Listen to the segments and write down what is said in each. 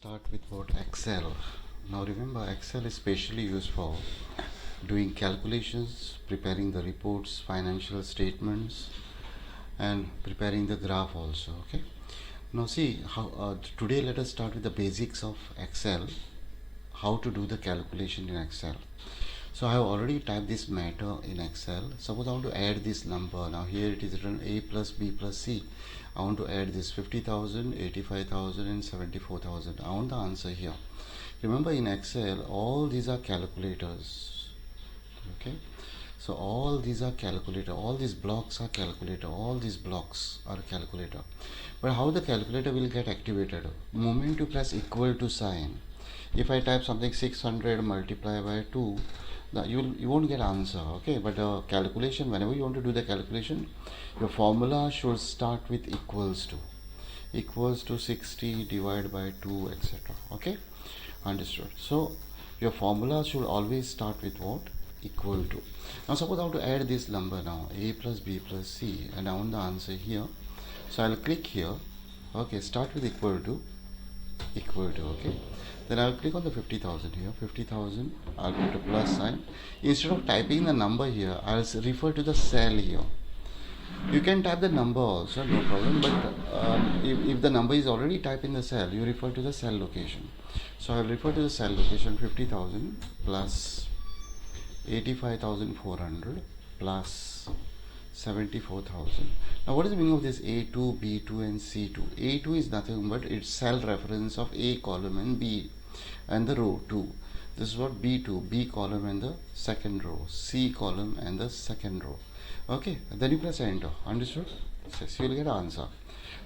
start with what Excel. Now remember, Excel is specially used for doing calculations, preparing the reports, financial statements, and preparing the graph also. Okay. Now see how today let us start with the basics of Excel, how to do the calculation in Excel. So I have already typed this matter in Excel. Suppose I want to add this number. Now here it is written A plus B plus C. I want to add this 50,000, 85,000 and 74,000. I want the answer here. Remember in Excel all these are calculators. Okay. So all these are calculator. All these blocks are calculator. All these blocks are calculator. But how the calculator will get activated? Moment you press equal to sign. If I type something 600 multiplied by 2, you won't get answer. Okay, but the calculation, whenever you want to do the calculation, your formula should start with equals to 60 divided by 2, etc. Okay, understood. So your formula should always start with what? Equal to. Now suppose I want to add this number now, A plus B plus C, and I want the answer here. So I'll click here. Okay, start with equal to, okay. Then I'll click on the 50,000 here. 50,000, I'll put a plus sign. Instead of typing the number here, I'll refer to the cell here. You can type the number also, no problem, but if the number is already typed in the cell, you refer to the cell location. So I'll refer to the cell location 50,000 plus 85,400 plus 74,000. Now what is the meaning of this A2, B2 and C2? A2 is nothing but it's cell reference of A column and B and the row 2. This is what B2, B column and the second row, C column and the second row. Okay, and then you press enter. Understood? So you will get an answer.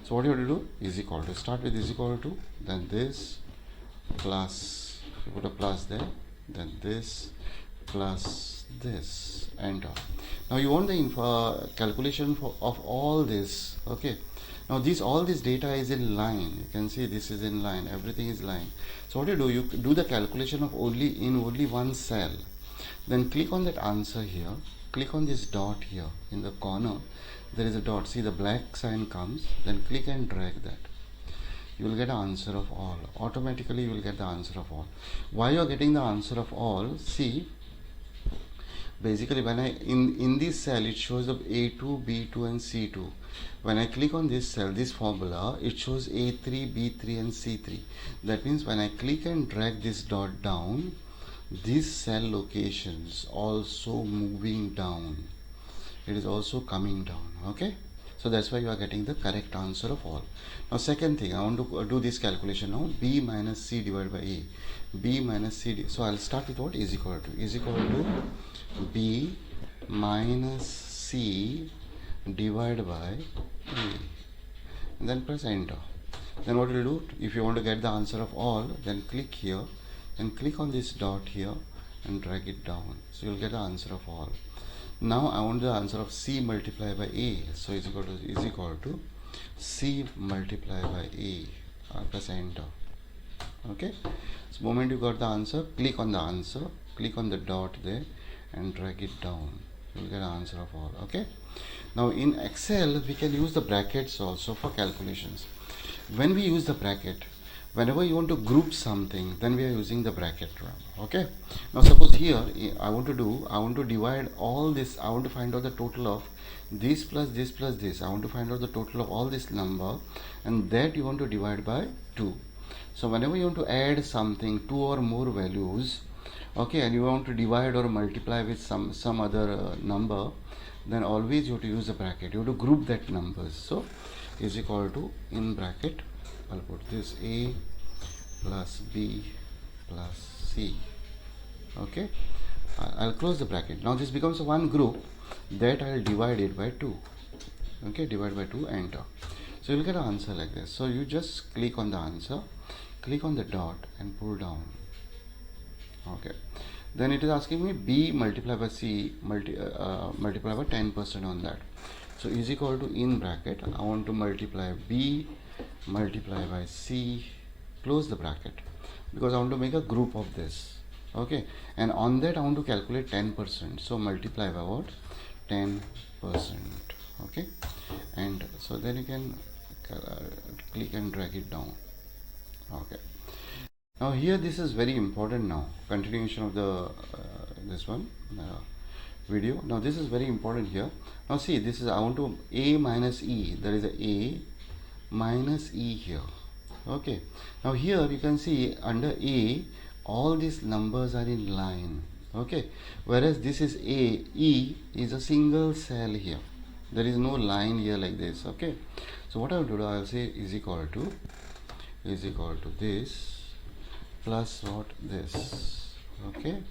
So what you have to do is equal to, start with is equal to, then this plus, you put a plus there, then this plus this, enter. Now you want the calculation of all this. Okay, now all this data is in line. You can see this is in line, everything is line. So what you do the calculation of only one cell. Then click on that answer here, click on this dot here in the corner. There is a dot, see the black sign comes, then click and drag that. You will get an answer of all. Automatically you will get the answer of all. Why you are getting the answer of all? See, basically when I in this cell it shows up A2, B2 and C2. When I click on this cell, this formula, it shows A3, B3 and C3. That means when I click and drag this dot down, these cell locations also moving down. It is also coming down. Okay, so that's why you are getting the correct answer of all. Now second thing, I want to do this calculation now. B minus C divided by A. B minus C. So I'll start with what is equal to B minus C divided by A, and then press enter. Then what will do? If you want to get the answer of all, then click here and click on this dot here and drag it down. So you'll get the answer of all. Now I want the answer of C multiplied by A. So is equal to C multiplied by A. I'll press enter. Okay. So moment you got the answer, click on the answer, click on the dot there and drag it down. You'll get an answer of all. Okay. Now in Excel we can use the brackets also for calculations. When we use the bracket, whenever you want to group something, then we are using the bracket. Okay. Now suppose here I want to divide all this. I want to find out the total of this plus this plus this. I want to find out the total of all this number, and that you want to divide by 2. So whenever you want to add something, 2 or more values, okay, and you want to divide or multiply with some other number, then always you have to use the bracket. You have to group that numbers. So is equal to, in bracket I'll put this A plus B plus C. Okay, I'll close the bracket. Now this becomes one group that I'll divide it by 2. Okay, divide by 2, enter. So you'll get an answer like this. So you just click on the answer, click on the dot and pull down. Okay, then it is asking me B multiplied by C multiply by 10% on that. So is equal to, in bracket I want to multiply B multiply by C, close the bracket, because I want to make a group of this. Okay, and on that I want to calculate 10%. So multiply by what? 10%. Okay, and so then you can click and drag it down. Okay, Now here this is very important. Now continuation of the this one video. Now this is very important here. Now see, this is, I want to a minus e, there is a minus e here. Okay, now here you can see under a all these numbers are in line. Okay, whereas this is a, e is a single cell here, there is no line here like this. Okay, so what I will do, I will say is equal to this plus what, this. Okay,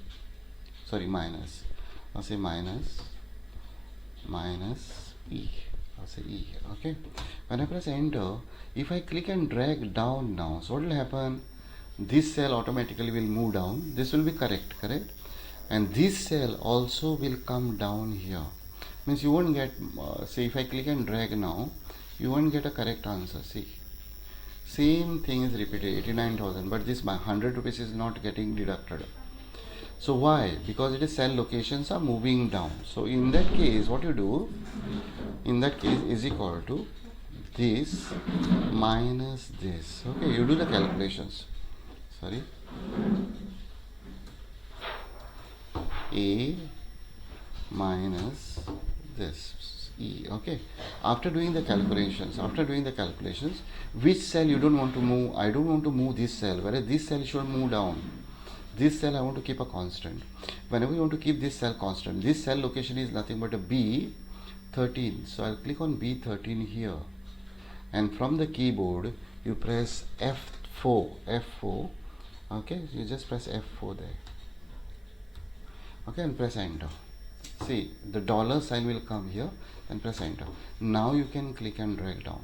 sorry, minus, I'll say minus e, I'll say e here. Okay, when I press enter, if I click and drag down now, so what will happen, this cell automatically will move down, this will be correct, and this cell also will come down here. Means you won't get say if I click and drag now, you won't get a correct answer. See, same thing is repeated, 89,000, but this 100 rupees is not getting deducted. So why? Because it is cell locations are moving down. So in that case, what you do, in that case is equal to this minus this. Okay, you do the calculations. Sorry, a minus this e. Okay, after doing the calculations, which cell you don't want to move? I don't want to move this cell, whereas this cell should move down. This cell I want to keep a constant. Whenever you want to keep this cell constant, this cell location is nothing but a B13. So I'll click on B13 here, and from the keyboard you press F4. Okay, you just press F4 there. Okay, and press enter. See, the dollar sign will come here, and press enter. Now you can click and drag down.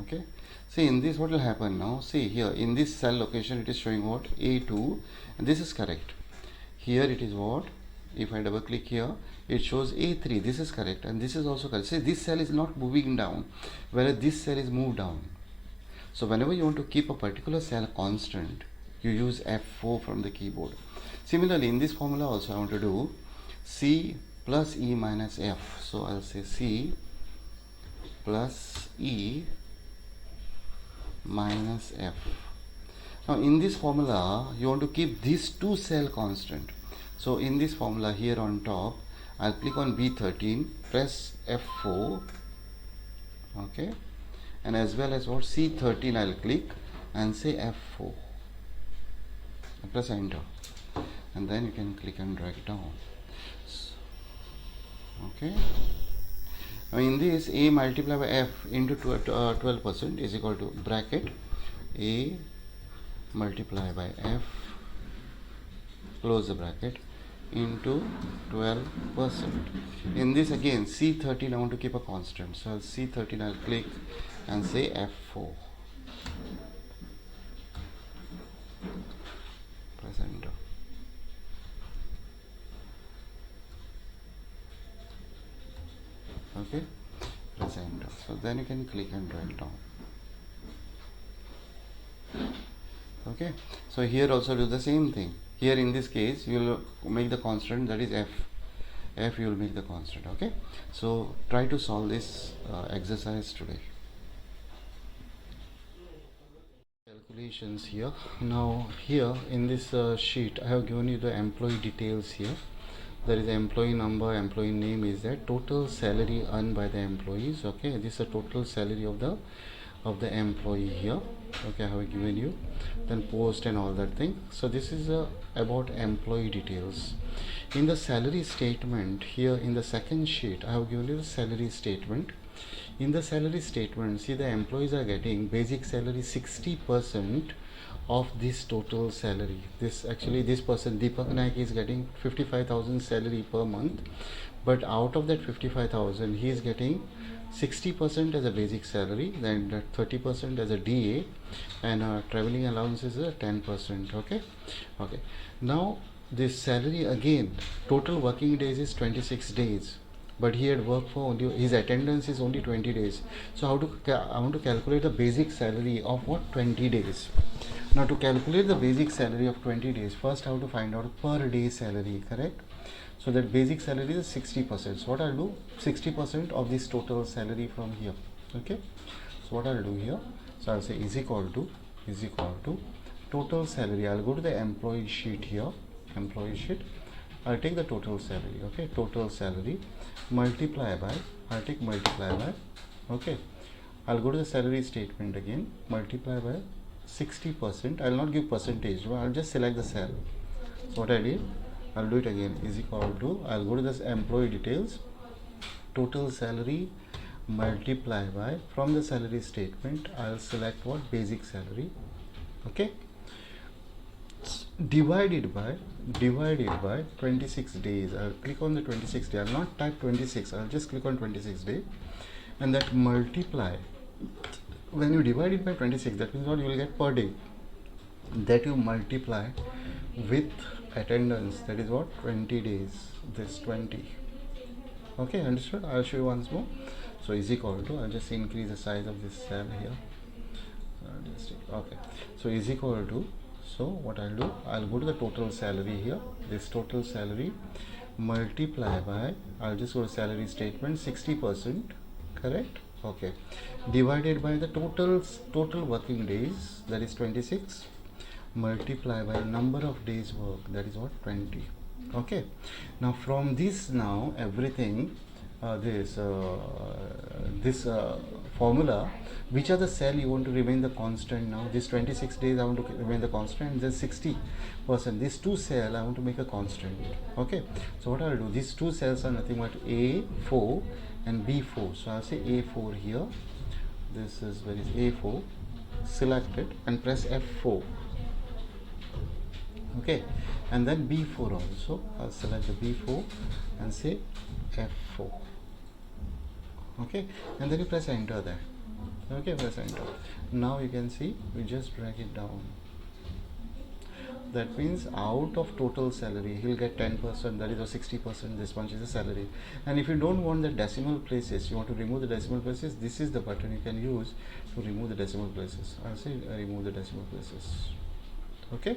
Okay, see, in this what will happen now, see here in this cell location it is showing what, A2, and this is correct. Here it is what, if I double click here, it shows A3, this is correct, and this is also correct. See, this cell is not moving down, whereas this cell is moved down. So whenever you want to keep a particular cell constant, you use F4 from the keyboard. Similarly, in this formula also I want to do C plus E minus F. So I'll say C plus E minus F. Now in this formula you want to keep these two cell constant. So in this formula here on top, I'll click on B13, press F4, okay, and as well as what, C13 I'll click and say F4 and press enter, and then you can click and drag down. Okay, now in this, A multiplied by F into 12% is equal to bracket A multiplied by F, close the bracket, into 12%. In this again, C13 I want to keep a constant, so C13 I'll click and say F4, press enter. Okay, press enter. So then you can click and drag down. Okay, so here also do the same thing. Here in this case you will make the constant, that is F you will make the constant. Okay, so try to solve this exercise today. Calculations here. Now here in this sheet I have given you the employee details here. There is employee number, employee name is there, total salary earned by the employees. Okay, this is the total salary of the employee here. Okay, I have given you, then post and all that thing. So this is about employee details. In the salary statement here in the second sheet I have given you the salary statement. In the salary statement, see, the employees are getting basic salary 60% of this total salary. This actually, this person Deepak Naik is getting 55,000 salary per month, but out of that 55,000 he is getting 60% as a basic salary, then 30% as a DA, and traveling allowance is a 10%. Okay, now this salary again, total working days is 26 days, but he had worked for only, his attendance is only 20 days. So I want to calculate the basic salary of what, 20 days. Now to calculate the basic salary of 20 days, first I have to find out per day salary, correct? So that basic salary is 60%. So what I'll do, 60% of this total salary from here. Okay, so what I'll do here, so I'll say is equal to is equal to total salary. I'll go to the employee sheet here, employee sheet. I'll take the total salary, okay, total salary multiply by, I'll take multiply by, okay, I'll go to the salary statement again, multiply by 60%. I'll not give percentage, but I'll just select the cell. So what I did, I'll do it again, is equal to, I'll go to this employee details, total salary multiply by, from the salary statement I'll select what, basic salary, okay, divided by 26 days. I'll click on the 26 day. I'll not type 26, I'll just click on 26 day, and that multiply, when you divide it by 26, that means what you will get per day, that you multiply with attendance, that is what, 20 days, this 20, okay, understood? I'll show you once more. So is equal to, I'll just increase the size of this cell here, okay, so is equal to, so what I'll do, I'll go to the total salary here, this total salary multiply by, I'll just go to salary statement, 60%, correct, okay, divided by the total working days, that is 26, multiply by number of days work, that is what, 20, okay. Now from this, now everything, this formula, which are the cell you want to remain the constant. Now this 26 days I want to remain the constant, and then 60%, these two cell I want to make a constant, okay. So what I'll do, these two cells are nothing but A4 and B4, so I'll say A4 here, this is where is A4, select it and press F4, okay, and then B4 also, I'll select the B4 and say F4, okay, and then you press enter there, okay, press enter. Now you can see we just drag it down. That means out of total salary he'll get 10%, that is a 60%, this much is the salary. And if you don't want the decimal places, you want to remove the decimal places, this is the button you can use to remove the decimal places. I'll say remove the decimal places, okay.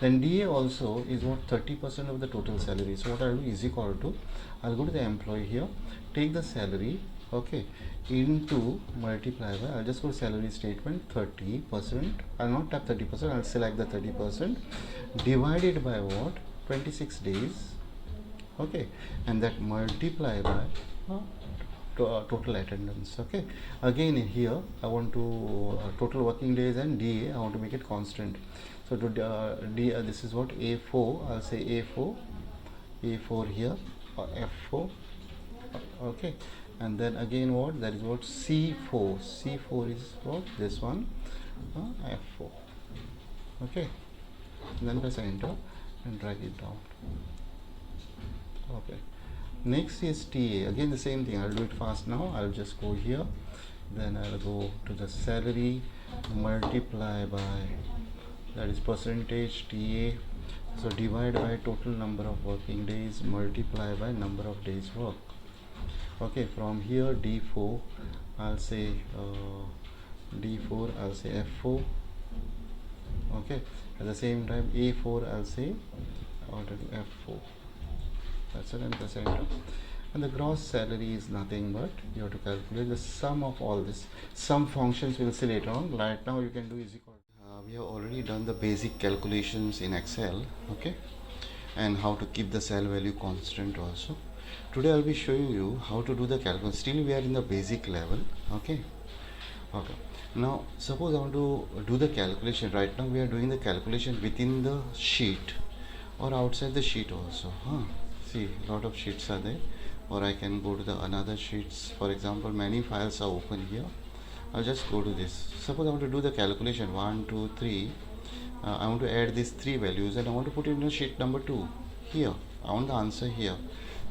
Then DA also is what, 30% of the total salary. So what I'll do is equal to, I'll go to the employee here, take the salary, okay, into multiply by, I'll just go to salary statement, 30%, I'll not tap 30%, I'll select the 30%, divided by what, 26 days, okay, and that multiply by total attendance, okay. Again here I want to total working days and DA I want to make it constant. So to this is what, A4, I'll say A4 here, F4, okay, and then again what, that is what, C4 is what, this one, F4, okay, and then press enter and drag it down, okay. Next is TA, again the same thing, I'll do it fast now. I'll just go here, then I'll go to the salary multiply by, that is percentage TA, so divide by total number of working days multiply by number of days work, okay. From here D4 I'll say D4, I'll say F4, okay. At the same time A4 I'll say F4, that's it, and press enter. And the gross salary is nothing but you have to calculate the sum of all this. Some functions we'll see later on. Right now you can do is equal. We have already done the basic calculations in Excel, okay, and how to keep the cell value constant also. Today I'll be showing you how to do the calculation. Still we are in the basic level, okay. Okay. Now suppose I want to do the calculation. Right now we are doing the calculation within the sheet or outside the sheet also. See, a lot of sheets are there, or I can go to the another sheets. For example, many files are open here. I'll just go to this. Suppose I want to do the calculation 1, 2, 3. I want to add these three values and I want to put it in the sheet number 2 here. I want the answer here.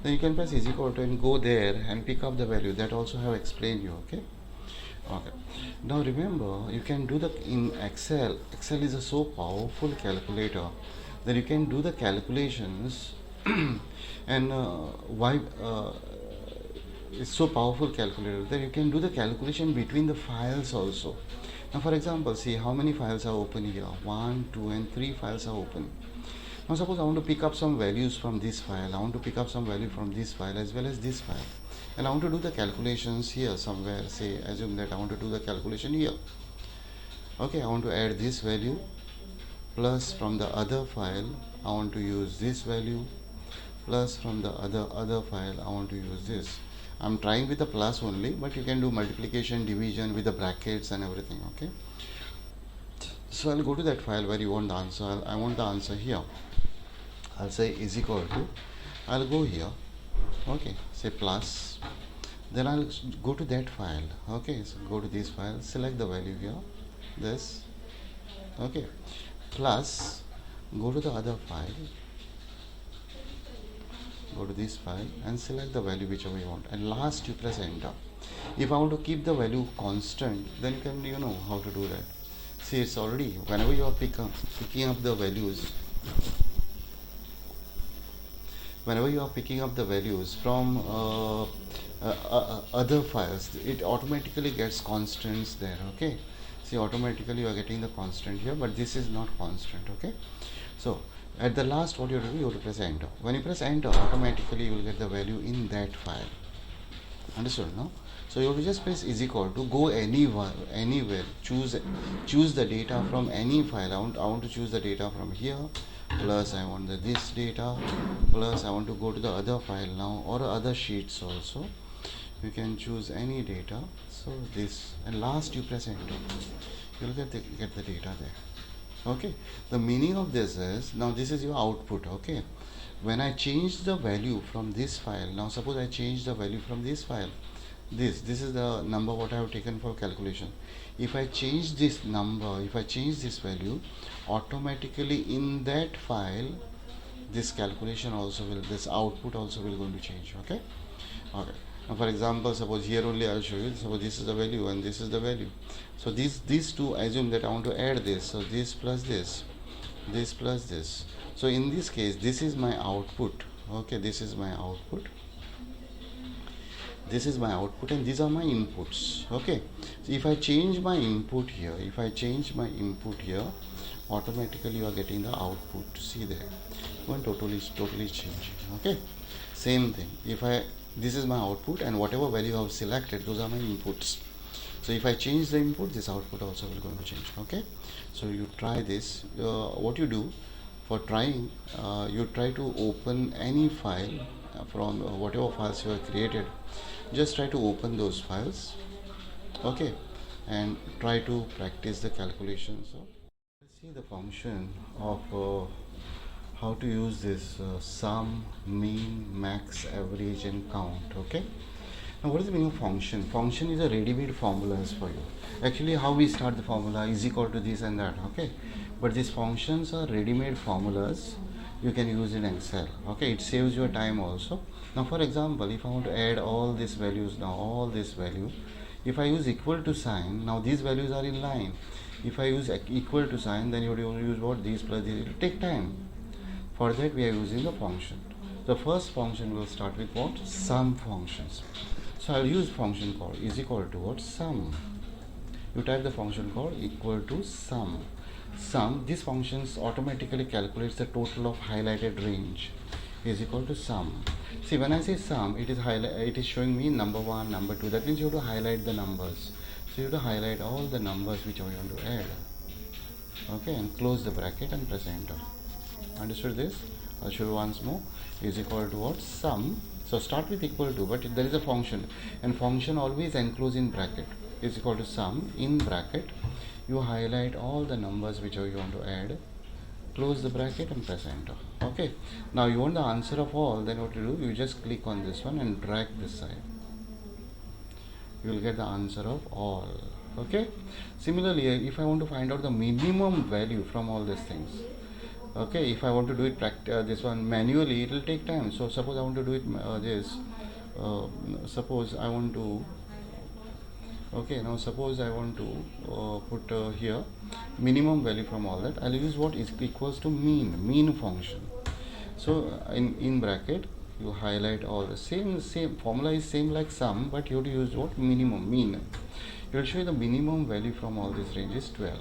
Then you can press is equal to and go there and pick up the value. That also I have explained you, okay. Okay. Now remember, you can do the in Excel. Excel is a so powerful calculator that you can do the calculations and why it's so powerful calculator that you can do the calculation between the files also. Now for example, see how many files are open here. 1, 2 and 3 files are open. Now suppose I want to pick up some values from this file, I want to pick up some value from this file as well as this file, and I want to do the calculations here somewhere. Say assume that I want to do the calculation here. Okay, I want to add this value, plus from the other file I want to use this value, plus from the other file I want to use this. I'm trying with the plus only, but you can do multiplication, division with the brackets and everything. Okay, so I'll go to that file where you want the answer. I want the answer here. I'll say is equal to, I'll go here, okay, say plus, then I'll go to that file. Okay, so go to this file, select the value here, this, okay, plus go to the other file, go to this file and select the value whichever you want, and last you press enter. If I want to keep the value constant, then you can, you know how to do that. See, it's already, whenever you are picking up the values, whenever you are picking up the values from other files, it automatically gets constants there. Okay, see, automatically you are getting the constant here, but this is not constant. Okay, so at the last, what you have to do, you have to press enter. When you press enter, automatically you will get the value in that file. Understood? No? So you have to just press is equal to, go anywhere, choose the data from any file. I want to choose the data from here, plus I want this data, plus I want to go to the other file now, or other sheets also. You can choose any data. So this, and last you press enter, you'll get the data there. Okay, the meaning of this is, now this is your output. Okay, when I change the value from this file, now suppose I change the value from this file, this is the number what I have taken for calculation. If I change this number, if I change this value, automatically in that file this calculation also will, this output also will going to change. Okay, okay, now for example, suppose here only I'll show you, suppose this is the value and this is the value. So these two, assume that I want to add this, so this plus this plus this. So in this case, this is my output. Okay, this is my output, this is my output, and these are my inputs. Okay, so if I change my input here, if I change my input here, automatically you are getting the output. See there, one totally changing. Okay, same thing, if I, this is my output, and whatever value I have selected, those are my inputs. So if I change the input, this output also will going to change. Okay, so you try this. What you do for trying, you try to open any file from whatever files you have created. Just try to open those files. Okay, and try to practice the calculation. So let's see the function of how to use this sum, mean, max, average, and count. Okay, now what is the meaning of function? Function is a ready-made formulas for you. Actually, how we start the formula is equal to this and that. Okay, but these functions are ready-made formulas. You can use in Excel. Okay, it saves your time also. Now for example, if I want to add all these values, now all this value, if I use equal to sign, now these values are in line. If I use equal to sign, then you will use what, these plus these. It will take time. For that we are using the function. The first function will start with what, sum functions. So I'll use function called is equal to what, sum. You type the function called equal to sum. Sum, this functions automatically calculates the total of highlighted range is equal to sum. See, when I say sum, it is showing me number 1, number 2. That means you have to highlight the numbers. So you have to highlight all the numbers which you want to add. Okay, and close the bracket and press enter. Understood this? I'll show you once more. Is equal to what, sum. So start with equal to, but there is a function, and function always enclose in bracket. Is equal to sum in bracket. You highlight all the numbers which you want to add, close the bracket and press enter. Okay, now you want the answer of all, then what you do, you just click on this one and drag this side, you will get the answer of all. Okay, similarly, if I want to find out the minimum value from all these things, okay, if I want to do it this one manually, it will take time. So suppose I want to do it suppose I want to, okay, now suppose I want to put here minimum value from all that. I'll use what is equals to mean function. So in bracket you highlight all the same formula is same like sum, but you have to use what, minimum, mean. It will show you the minimum value from all these ranges 12.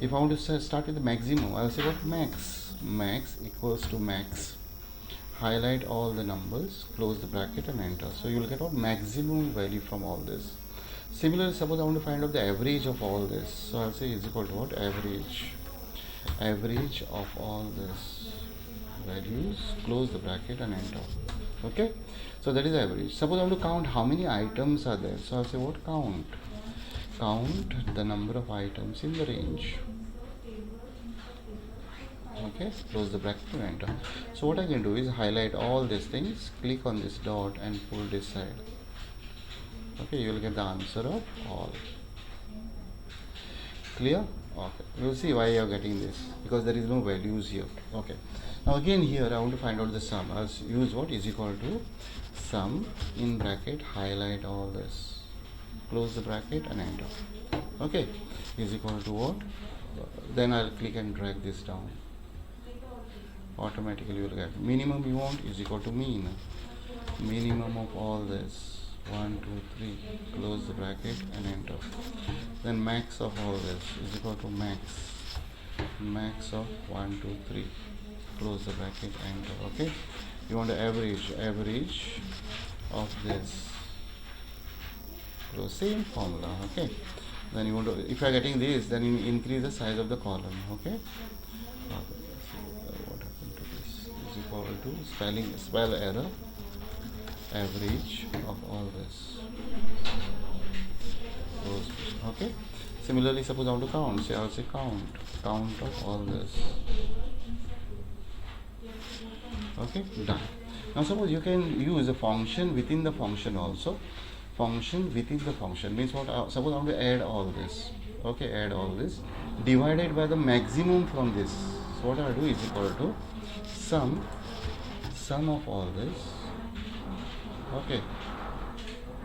If I want to start with the maximum, I'll say what, max equals to max, highlight all the numbers, close the bracket and enter. So you will get what, maximum value from all this. Similarly, suppose I want to find out the average of all this. So I'll say is equal to what? Average of all this values, close the bracket and enter. Okay, so that is average. Suppose I want to count how many items are there. So I'll say what? Count the number of items in the range. Okay, close the bracket and enter. So what I can do is highlight all these things, click on this dot and pull this side. Okay, you will get the answer of all. Clear? Okay, we will see why you are getting this, because there is no values here. Okay, now again here I want to find out the sum. I'll use what is equal to sum in bracket, highlight all this, close the bracket and enter. Okay, is equal to what? Then I'll click and drag this down. Automatically you will get minimum you want is equal to minimum of all this 1 2 3, close the bracket and enter. Then max of all this is equal to max of 1 2 3, close the bracket, enter. Okay, you want the average of this, close, same formula. Okay, then you want to, if you are getting this, then you increase the size of the column. Okay, what happened to this is equal to spell error, average of all this, close. Okay, similarly suppose I want to count, say I'll say count of all this. Okay, done. Now suppose you can use a function within the function also. Function within the function means what? Suppose I want to add all this. Okay, add all this divided by the maximum from this. So what I do is equal to sum of all this. Okay,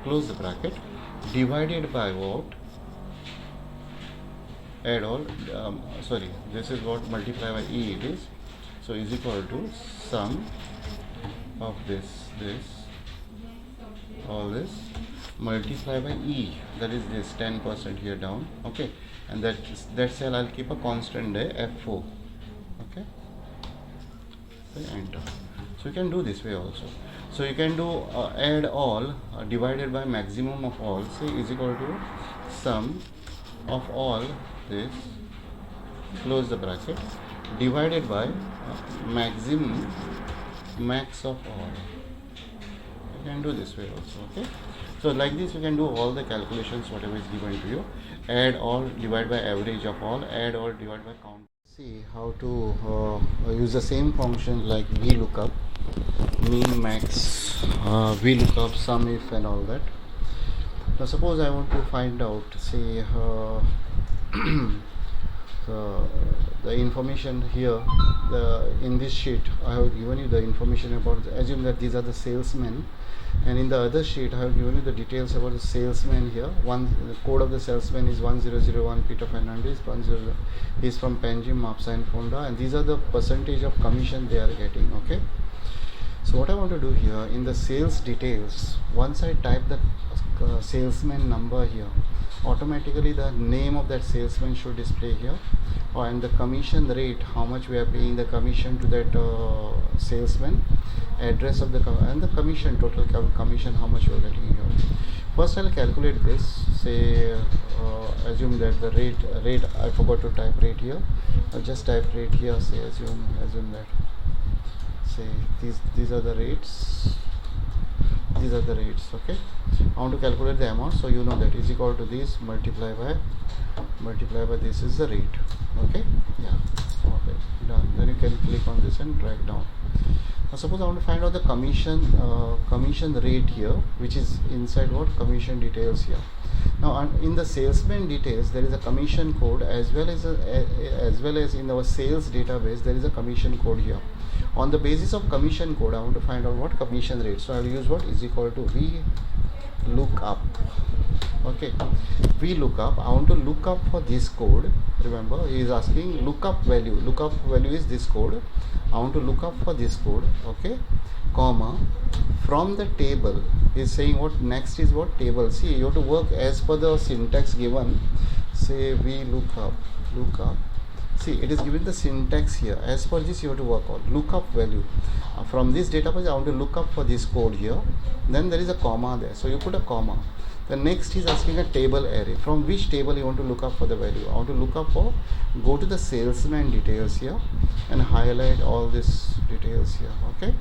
close the bracket, divided by what? Add all. Sorry, this is what multiply by e it is. So is equal to sum of this all this multiply by e, that is this 10% here down. Okay, and that cell I'll keep a constant there, F4. Okay, enter. So you can do this way also. So you can do add all divided by maximum of all, say is equal to sum of all this, close the bracket, divided by max of all. You can do this way also. Okay, so like this you can do all the calculations whatever is given to you. Add all, divide by average of all, add all, divide by count. See how to use the same function like VLOOKUP, mean, max, VLOOKUP, sum if and all that. Now suppose I want to find out, say the information here, in this sheet I have given you the information about, assume that these are the salesmen, and in the other sheet I have given you the details about the salesman here. The code of the salesman is 1001 Peter Fernandez, 10 is from Panjim, Mapsa and Fonda, and these are the percentage of commission they are getting. Okay, so what I want to do here in the sales details, once I type the salesman number here, automatically the name of that salesman should display here, and the commission rate, how much we are paying the commission to that salesman, address of the and the commission, total commission, how much you are getting here. First I'll calculate this. Say assume that the rate I forgot to type rate here. I'll just type rate here. Say assume that, say these are the rates, okay. I want to calculate the amount, so you know that is equal to this multiply by this is the rate. Okay, yeah, okay, done. Then you can click on this and drag down. Now suppose I want to find out the commission rate here, which is inside what? Commission details here. Now in the salesman details there is a commission code, as well as in our sales database there is a commission code here. On the basis of commission code I want to find out what commission rate. So I will use what is equal to VLOOKUP. Okay, VLOOKUP. I want to look up for this code. Remember, he is asking lookup value. Lookup value is this code. I want to look up for this code. Okay, comma, from the table. He is saying what next is what? Table. See, you have to work as per the syntax given. Say VLOOKUP, See, it is given the syntax here. As per this, you have to work on lookup value. From this database, I want to look up for this code here. Then there is a comma there, so you put a comma. The next is asking a table array. From which table you want to look up for the value? I want to look up for, go to the salesman details here and highlight all these details here. Okay,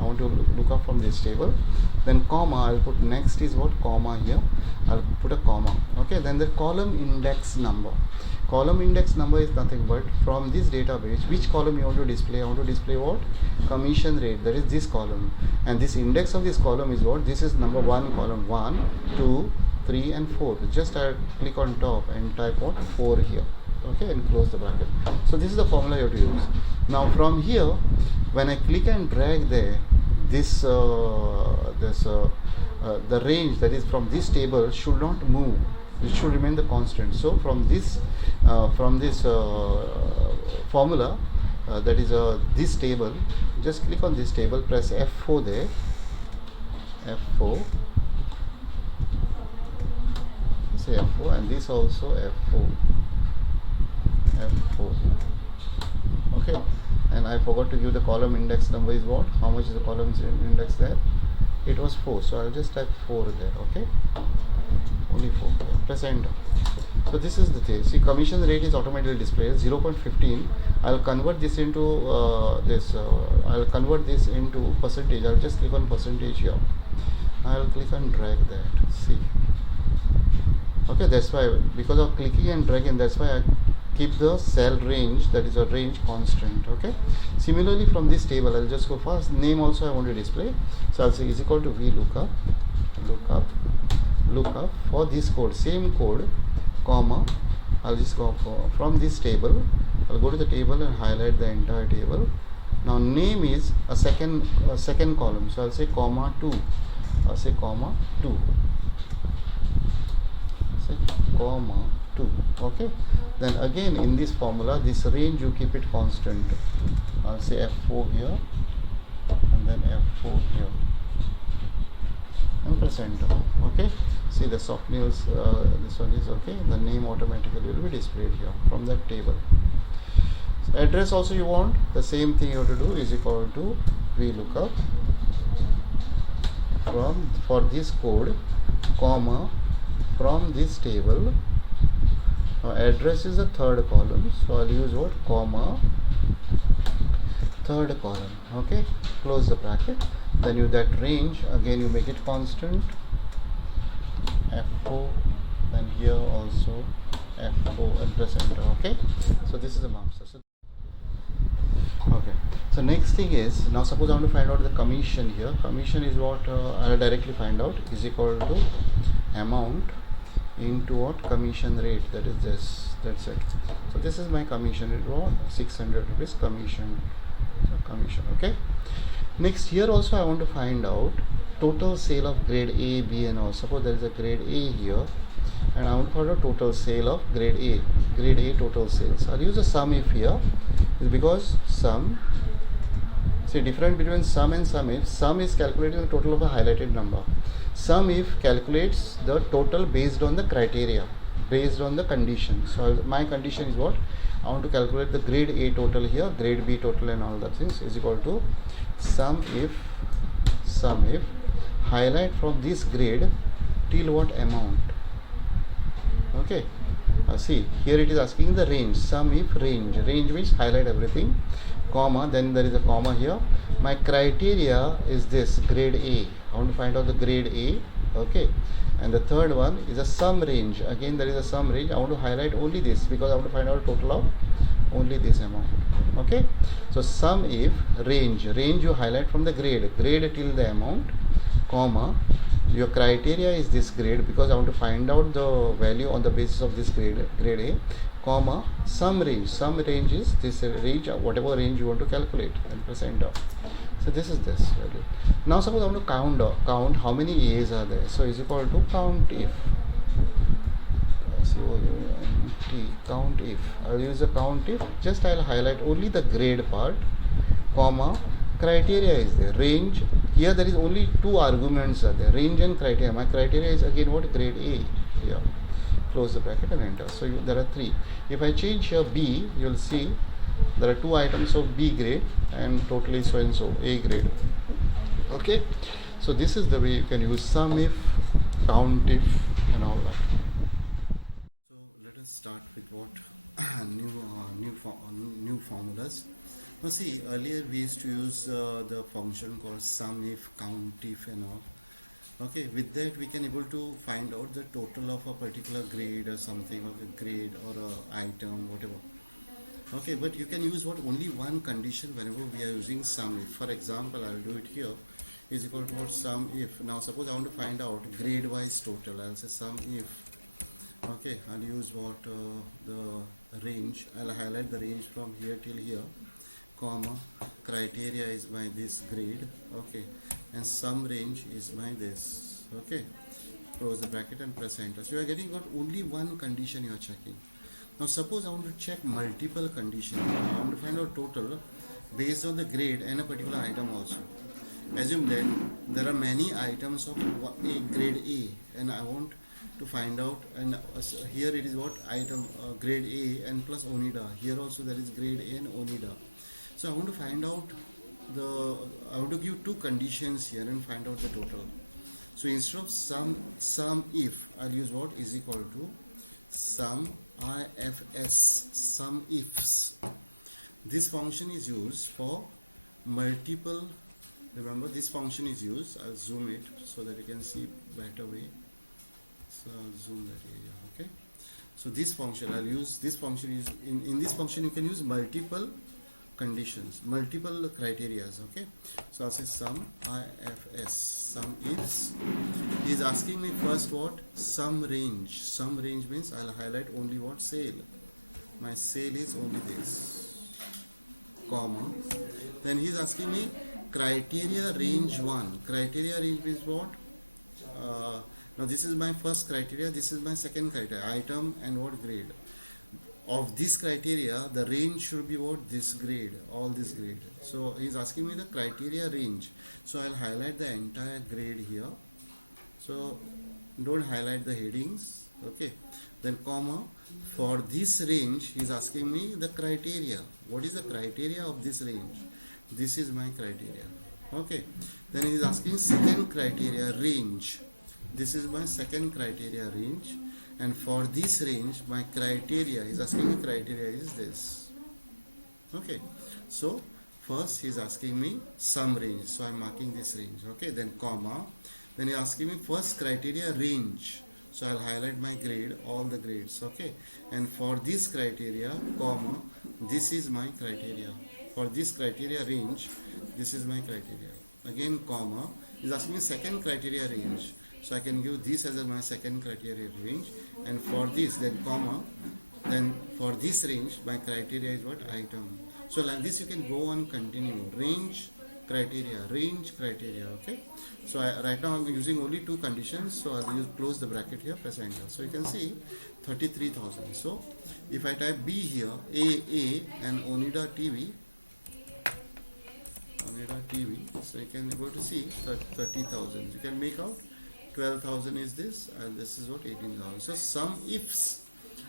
I want to look up from this table. Then comma, I'll put next is what, comma here. I'll put a comma. Okay, then the column index number. Column index number is nothing but from this database, which column you want to display. I want to display what? Commission rate, that is this column, and this index of this column is what? This is number 1 column, 1, 2, 3 and 4. Just I click on top and type what? 4 here. Okay, and close the bracket. So this is the formula you have to use. Now from here, when I click and drag there, this the range that is from this table should not move. It should remain the constant. So from this formula, that is this table, just click on this table, press F4 there, F4, say F4, and this also F4, F4. Okay, and I forgot to give the column index number is what? How much is the column index there? It was 4, so I'll just type 4 there. Okay, only 4. Press enter. So this is the thing. See, commission rate is automatically displayed 0.15. I'll convert this into I'll convert this into percentage. I'll just click on percentage here. I'll click and drag that. See. Okay, that's why, because of clicking and dragging, that's why I keep the cell range, that is a range constant. Okay, similarly from this table, I'll just go first. Name also I want to display, so I'll say is equal to VLOOKUP, lookup for this code, same code, comma. I'll just go from this table. I'll go to the table and highlight the entire table. Now name is a second column, so I'll say comma 2. I'll say comma 2. Say comma 2. Okay, then again in this formula, this range you keep it constant. I'll say F4 here and then F4 here and press enter. Okay, see the soft nails, this one is okay. The name automatically will be displayed here from that table. So address also you want the same thing you have to do, is equal to VLOOKUP for this code, comma, from this table. Address is the third column, so I'll use what? Comma, third column. Okay, close the bracket. Then you that range again you make it constant, F4, then here also F4 and press enter. Okay, so this is the master. Okay, so next thing is, now suppose I want to find out the commission here. Commission is what? I'll directly find out, is equal to amount into what? Commission rate, that is this, that's it. So this is my commission rate, what? 600 rupees commission. Okay, next here also I want to find out total sale of grade A, B and all. Suppose there is a grade A here and I want to find out total sale of grade A total sales. I'll use a sum if here, is because sum, see difference between sum and sum if. Sum is calculating the total of a highlighted number. Sum if calculates the total based on the criteria, based on the condition. So my condition is what? I want to calculate the grade A total here, grade B total and all that things, is equal to sum if highlight from this grade till what amount. Okay, see here it is asking the range, sum if range means highlight everything, comma, then there is a comma here. My criteria is this grade A. I want to find out the grade A. Okay, and the third one is a sum range. Again there is a sum range. I want to highlight only this because I want to find out a total of only this amount. Okay, so sum if range you highlight from the grade till the amount, comma, your criteria is this grade because I want to find out the value on the basis of this grade A, comma, sum range is this range, whatever range you want to calculate, and press enter. So this is this value. Now suppose I want to count how many A's are there. So is equal to count if. Count if. I'll use a count if. Just I'll highlight only the grade part, comma, criteria is there. Range, here there is only two arguments are there, range and criteria. My criteria is again what? Grade A here. close the bracket and enter. So there are 3. If I change here B, you'll see there are 2 items of B grade and totally so and so A grade. Okay, so this is the way you can use sum if, count if, and all that. So let us start with what new formulas. Now see, earlier we used to use the function called sum if, count if, and all. Okay, with that we can able to find out the total of a particular grade or something, or a grade or a item, whatever. Okay, but you can use what only one condition whenever we are using sum if. For example, I'll do it here, is equal to what sum if. Now suppose I want to find out grade wise total. I'll say sum if. Okay, I'll use what the range. I'll highlight the range from here till here, comma, criteria is by this grade. Okay, and sum range is by this. Okay, close the bracket and press enter. So you are getting what only one condition you are checking. Now suppose I want to check multiple conditions. I want to find out total based on the grade and a particular item also. Assume that there are many items of a grade A and I want to find out, and here it is what item grade A and plus Onida. Here also there is grade A and Onida. So I want to find out I want to give 2 conditions here and find out the total. So instead of sum if, I'll use what is equal to sum ifs, sum ifs. This function is used for multiple. Remember, this function is used. I'll zoom it so that you can see better way. So I'll zoom that area. Okay, so this function I'll use. This function is in this function you can use multiple conditions, multiple criterias. Okay, so I'll say sum ifs, sum ifs. He is asking me first what sum range. Sum range means I'll highlight only what sale. My sale is only this, comma. Then he is asking me criteria range 1. Criteria range means what? Now this is my first criteria, this is my second criteria, item and what grade. Of this criteria, the range should be what? This grade, all this grade. So he is asking me the criteria range. So I'll highlight the entire grade here. So don't highlight the headings. Okay. Then comma, for this range, he is asking me the criteria. What is the criteria of this range? This is my criteria. Okay. Then he is asking second criteria range. This is my second criteria range. And for this range, my criteria, he's asking me criteria is this. Okay. So first he's asking me sum range. So I'm marking this range. Okay. Then comma. Then he's asking me first criteria range. So I'll highlight my grade, all the grades. Okay. And for this criteria, comma, this is my criteria. For this criteria range, this is my criteria. Again, comma, he's asking me second criteria range. So I can give this as my second criteria range, and for this then comma, then for this range my criteria is what? Item. So like this you can go on continue. Range criteria, range criteria. Okay. So right now I'm using only 2 conditions. So I'll close the bracket here, press enter. So you can see 33,000. So if I type B here, A and Onida TV. So you can go to see 30,000. You can make out 12,000 is this, and this is what 18,000. So sum ifs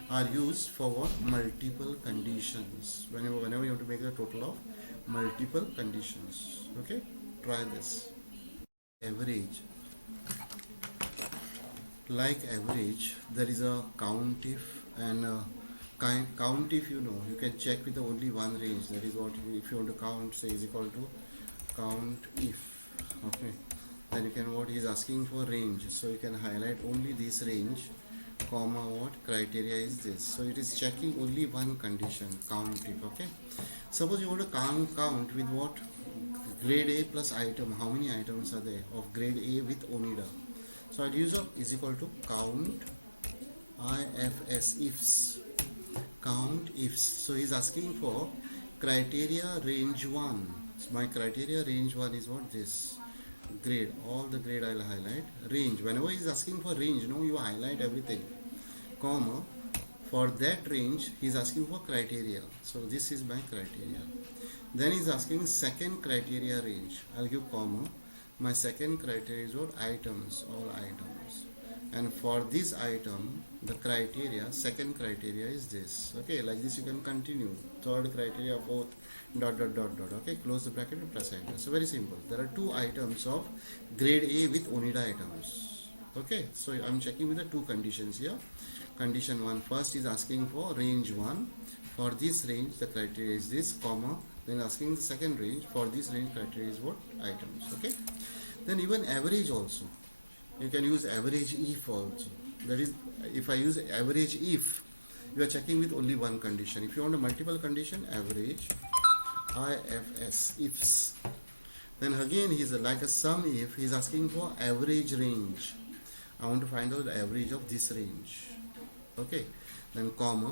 are used for what? Multiple conditions. Whenever you have to make the total of multiple conditions. Okay, try this. Average. Like average, there is a count if and count if, you know, you can check with the only one range. That is what, if you want to count, say is equal to count if. Okay. Then you can, what he is asking for range, so you can highlight only this range, comma, what criteria is this. So it is checking only one condition, count if. Okay, suppose you want to count with what? Grade A plus item. How many items are there of grade A with Onida? So I'll use of is equal to count ifs, ifs, count ifs. So he's asking for criteria range 1. So my criteria range 1 is what? This grade, all the grade I'll highlight. Range, whenever he's asking for range, no, you highlight everything, comma, for that range he's asking for criteria. So this is my criteria. Then he's asking second criteria range. I'll give comma. My second criteria is what? Items, all items. and for this item the criteria, second criteria is this. Okay, like this you can continue, third criteria, fourth, dot dot dot dot. Okay, close the bracket and press enter. So very simple. There are two items of grade A with Onida items. Okay, so I'm checking with the two conditions here. Condition 1, first is asking for range 1. For this range the criteria is this, comma, then asking the second range. For this range criteria is what? Items. Okay, then even average also, you can use average if also. That is, if I use average if, you are checking with only one condition. If you want a multiple condition, average IFS, ifs. Then again he is like a sum if, he is asking for average range. I want to find out the average of this range. Okay, then comma,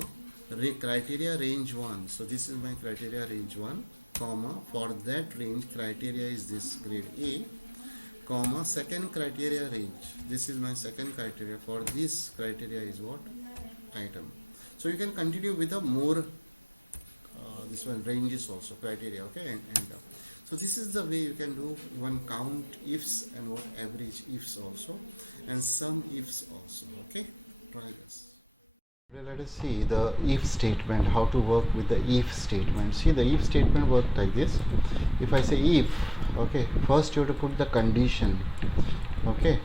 criteria range 1. So this is my criteria range 1, comma, for that range criteria is this grade A, comma, second criteria range. This is my second criteria. For this criteria is what? Item. So you can continue with a more this one ranges also, criteria. Okay, and so this is the way you can do one count ifs and what average ifs also, and some ifs also. Okay, try this. Let us see the if statement, how to work with the if statement. See, the if statement works like this. If I say if, okay, first you have to put the condition, okay,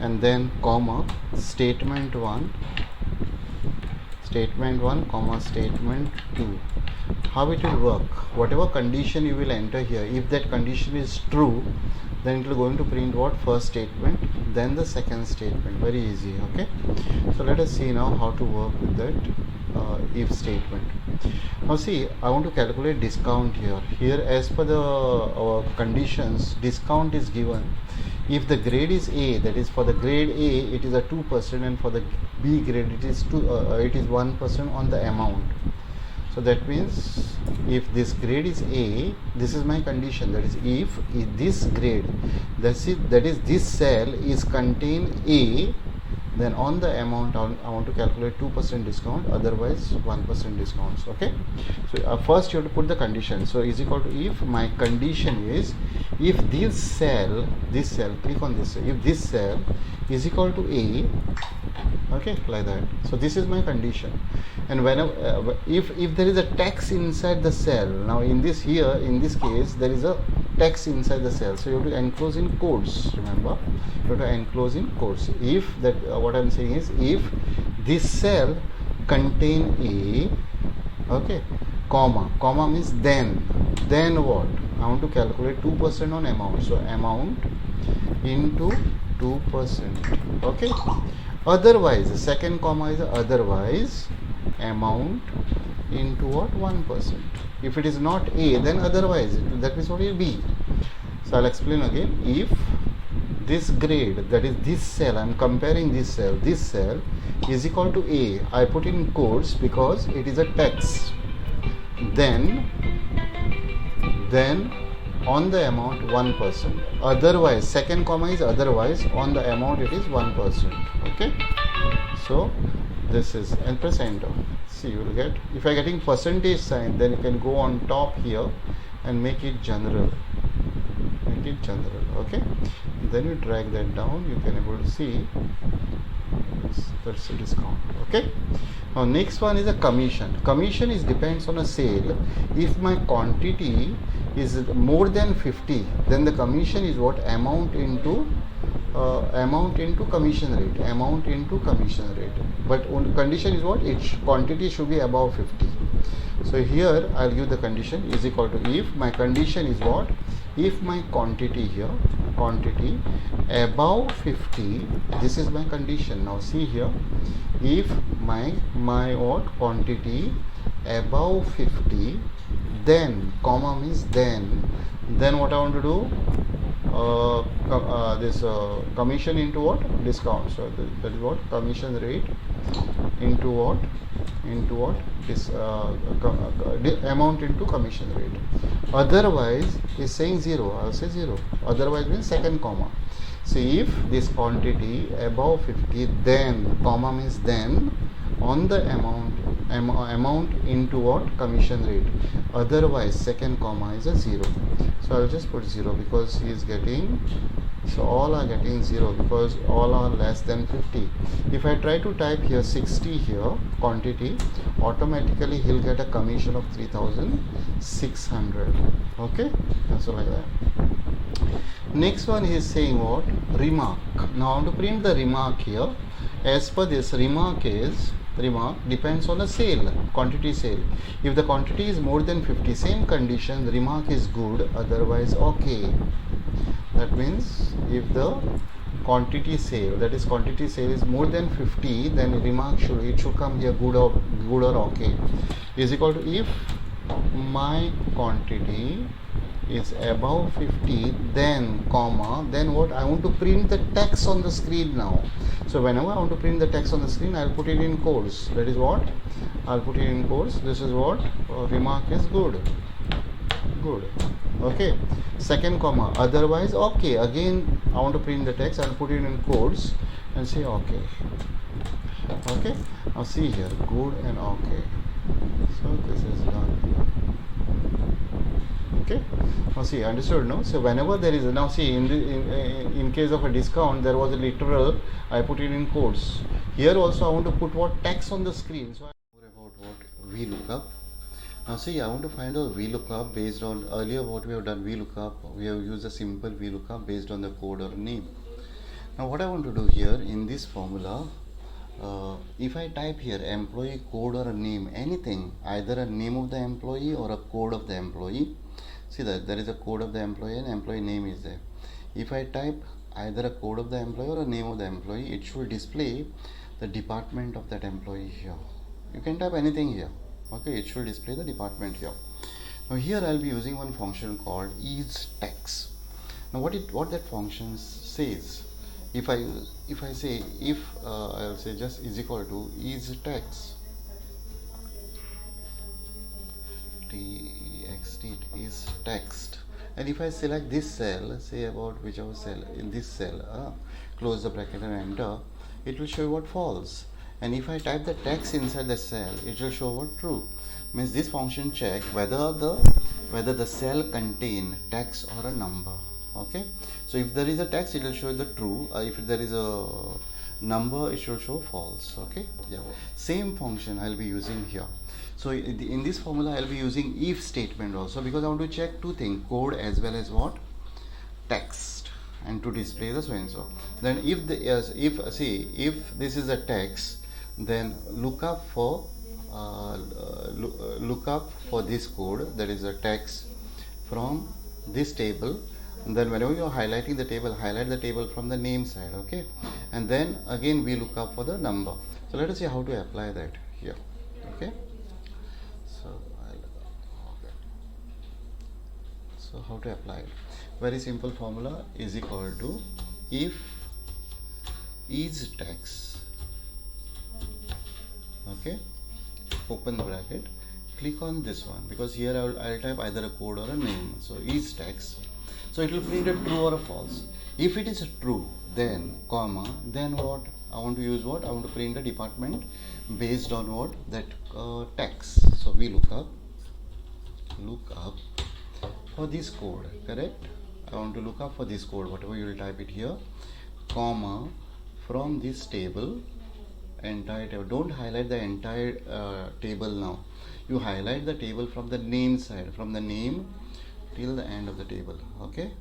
and then comma, statement 1, comma, statement 2. How it will work? Whatever condition you will enter here, if that condition is true, then it will going to print what? First statement, then the second statement. Very easy. Okay, so let us see now how to work with that if statement. Now see, I want to calculate discount here. Here, as per the conditions, discount is given if the grade is A, that is for the grade A it is a 2%, and for the B grade it is 1% on the amount. So that means if this grade is A, this is my condition, that is if this grade, that is this cell is contain A, then on the amount I want to calculate 2% discount, otherwise 1% discounts. Okay, so first you have to put the condition. So is equal to, if my condition is, if this cell, click on this, if this cell is equal to A, okay, like that. So this is my condition, and whenever if there is a text inside the cell, now in this case there is a text inside the cell, so you have to enclose in quotes. Remember, you have to enclose in quotes. If that what I am saying is, if this cell contain A, okay, comma means then what? I want to calculate 2% on amount, so amount into 2%. Okay, otherwise the second comma is otherwise amount into what? 1%. If it is not A, then otherwise, that means what will be. So I'll explain again. If this grade, that is this cell, I am comparing this cell is equal to A, I put in quotes because it is a text, then on the amount 1%, otherwise, second comma is otherwise, on the amount it is 1%. Okay, so this is, and press enter. See, you will get, if I getting percentage sign, then you can go on top here and make it general, okay, then you drag that down, you can able to see that's a discount. Okay, now next one is a commission. Commission is depends on a sale. If my quantity is more than 50, then the commission is what? Amount into commission rate, but condition is what? Its quantity should be above 50. So here I'll give the condition is equal to, if my condition is what? If my quantity here, quantity above 50, this is my condition. Now see here, if my what? Quantity above 50, then comma means then what I want to do? This commission into what? Discount. So that is what? Commission rate into what? This amount into commission rate. Otherwise is saying 0. I'll say 0. Otherwise means second comma. So if this quantity above 50, then comma means then on the amount into what? Commission rate. Otherwise second comma is a 0. So I'll just put 0 because he is getting So all are getting 0 because all are less than 50. If I try to type here 60 here, quantity, automatically he'll get a commission of 3600. Okay, so like that. Next one is saying what? Remark. Now I want to print the remark here. As per this, remark depends on the sale, quantity sale. If the quantity is more than 50, same condition, the remark is good, otherwise okay. That means if the quantity sale, that is quantity sale, is more than 50, then remark should come here good or okay. Is equal to if my quantity is above 50, then comma, then what? I want to print the text on the screen now. So whenever I want to print the text on the screen, I'll put it in quotes. That is what? I'll put it in quotes. This is what? Remark is good. Okay. Second comma, otherwise okay. Again I want to print the text, I'll put it in quotes and say okay. Okay. Now see here, good and okay. So this is done. Okay, now see, understood, no? So whenever there is now see in case of a discount, there was a literal, I put it in quotes. Here also I want to put what? Text on the screen. So more about what VLOOKUP. Now see, I want to find out VLOOKUP based on earlier what we have done. VLOOKUP, we have used a simple VLOOKUP based on the code or name. Now what I want to do here in this formula, if I type here employee code or a name, anything, either a name of the employee or a code of the employee, see that there is a code of the employee and employee name is there. If I type either a code of the employee or a name of the employee, it should display the department of that employee here. You can type anything here. Okay, it should display the department here. Now here I'll be using one function called isText. Now what that function says, if I say if I'll say just is equal to isText, text is text, and if I select this cell, say about whichever cell in this cell, close the bracket and enter, it will show what false. And if I type the text inside the cell, it will show what true. Means this function check whether the cell contain text or a number. Okay, so if there is a text, it will show the true. If there is a number, it should show false. Okay, yeah, same function I'll be using here. So in this formula I'll be using if statement also, because I want to check two things, code as well as what? Text, and to display the so and so. Then if this is a text, then look up for this code, that is a text from this table. And then whenever you are highlighting the table, highlight the table from the name side. Okay, and then again we look up for the number. So let us see how to apply that here. Okay, so how to apply it? Very simple formula is equal to if isText, okay, open the bracket, click on this one, because here I'll type either a code or a name. So isText, so it will print a true or a false. If it is a true, then comma, then what I want to use, what I want to print a department based on what? That text. So we look up for this code, correct? I want to look up for this code, whatever you will type it here, comma, from this table, entire table. Don't highlight the entire table now. You highlight the table from the name side, from the name till the end of the table. Okay,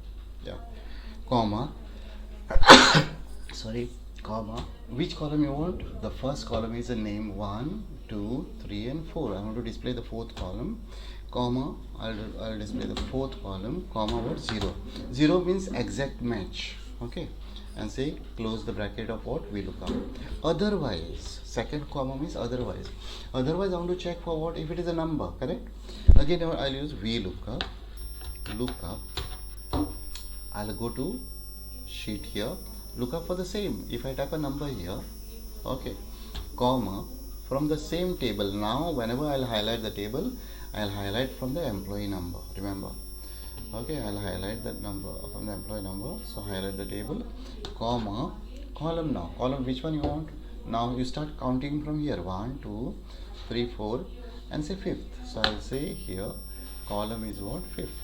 yeah, comma, sorry, comma, which column you want? The first column is the name 1, 2, 3 and 4. I want to display the fourth column, comma, I'll display the fourth column, comma, what? 0. 0 means exact match. Okay, and say close the bracket of what we look up. Otherwise, second comma means otherwise I want to check for what? If it is a number, correct? Again I'll use VLOOKUP, I'll go to sheet here, look up for the same. If I type a number here, okay, comma, from the same table. Now whenever I'll highlight the table, I'll highlight from the employee number, remember. Okay, I'll highlight that number from the employee number. So highlight the table, comma, column. Now column, which one you want? Now you start counting from here, 1, 2, 3, 4 and say fifth. So I'll say here column is what? Fifth.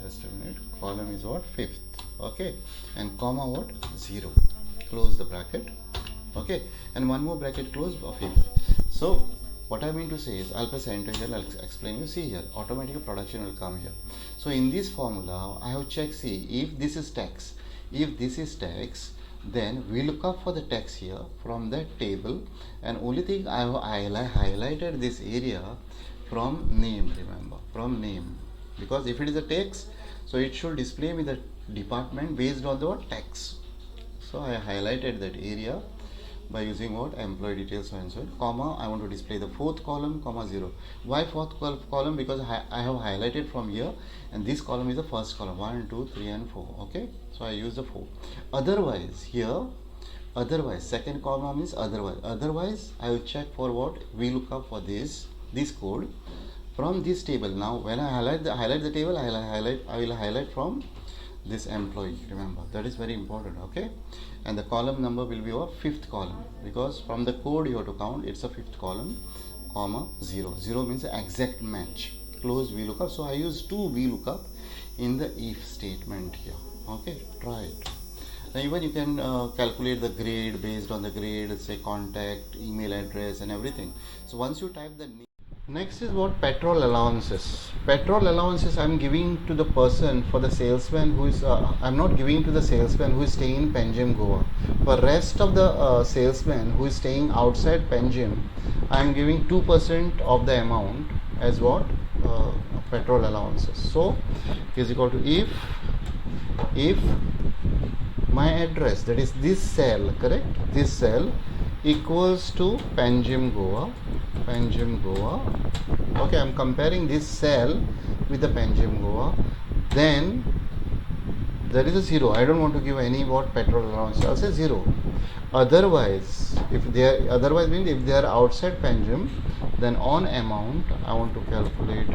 Just a minute, column is what? Fifth. okay, and comma what, 0, close the bracket, okay, and one more bracket close of if. So what I mean to say is, I'll press enter here, I'll explain you. See here, automatic production will come here. So in this formula I have checked, see, if this is text, if this is text, then we look up for the text here from that table, and only thing I have highlighted this area from name, remember, from name, because if it is a text, so it should display me the department based on the text. So I highlighted that area by using what, employee details, so and so, comma, I want to display the fourth column, comma, 0. Why fourth column? Because I have highlighted from here, and this column is the first column, 1 2 3 and 4, okay, so I use the 4. Otherwise here, otherwise second column is otherwise I will check for what, we look up for this code from this table. Now when I highlight the table, I will highlight from this employee, remember, that is very important, okay, and the column number will be our fifth column, because from the code you have to count, it's a fifth column, comma, 0. 0 means exact match, close VLOOKUP. So I use two VLOOKUP in the if statement here, okay, try it. Now even you can calculate the grade based on the grade, say contact, email address and everything. So once you type the name. Next is what, petrol allowances. Petrol allowances I'm giving to the person, for the salesman who is, I'm not giving to the salesman who is staying in Panjim, Goa. For rest of the salesman who is staying outside Panjim, I'm giving 2% of the amount as what, petrol allowances. So is equal to if my address, that is this cell, correct, this cell equals to Panjim, Goa, okay, I'm comparing this cell with the Panjim, Goa, then there is a 0. I don't want to give any what, petrol allowance, I'll say 0. Otherwise, if they are, otherwise means if they are outside Panjim, then on amount I want to calculate,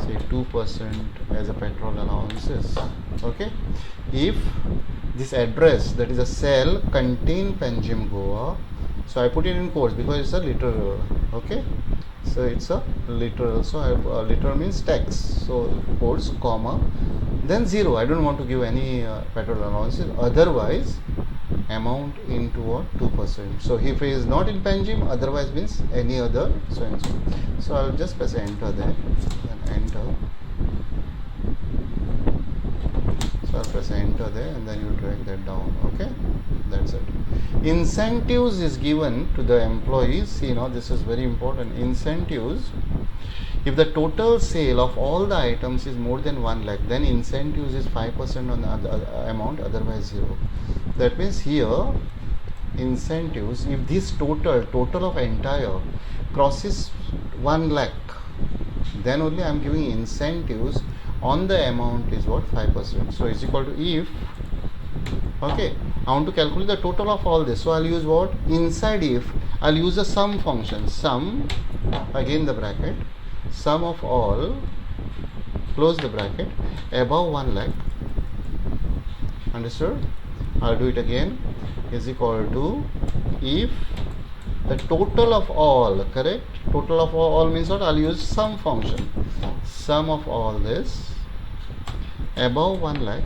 say 2% as a petrol allowances, okay. If this address, that is a cell, contain Panjim, Goa, so I put it in quotes because it's a literal, okay, so it's a literal, so literal means text, so quotes, comma, then 0. I don't want to give any petrol allowances. Otherwise amount into what, 2%. So if he is not in Panjim, otherwise means any other, so and so. So I'll just press enter there, and enter. So I'll press enter there, and then you drag that down, okay, that's it. Incentives is given to the employees. See, now this is very important. Incentives, if the total sale of all the items is more than 1 lakh, then incentives is 5% on the amount, otherwise 0. That means here incentives, if this total of entire crosses 1 lakh, then only I am giving incentives on the amount is what, 5%. So is equal to if, okay, I want to calculate the total of all this, so I'll use what, inside if I'll use a sum function, sum, again the bracket, sum of all, close the bracket, above 1 lakh, understood. I'll do it again, is equal to if the total of all, correct, total of all means what, I'll use sum function, sum of all this above 1 lakh,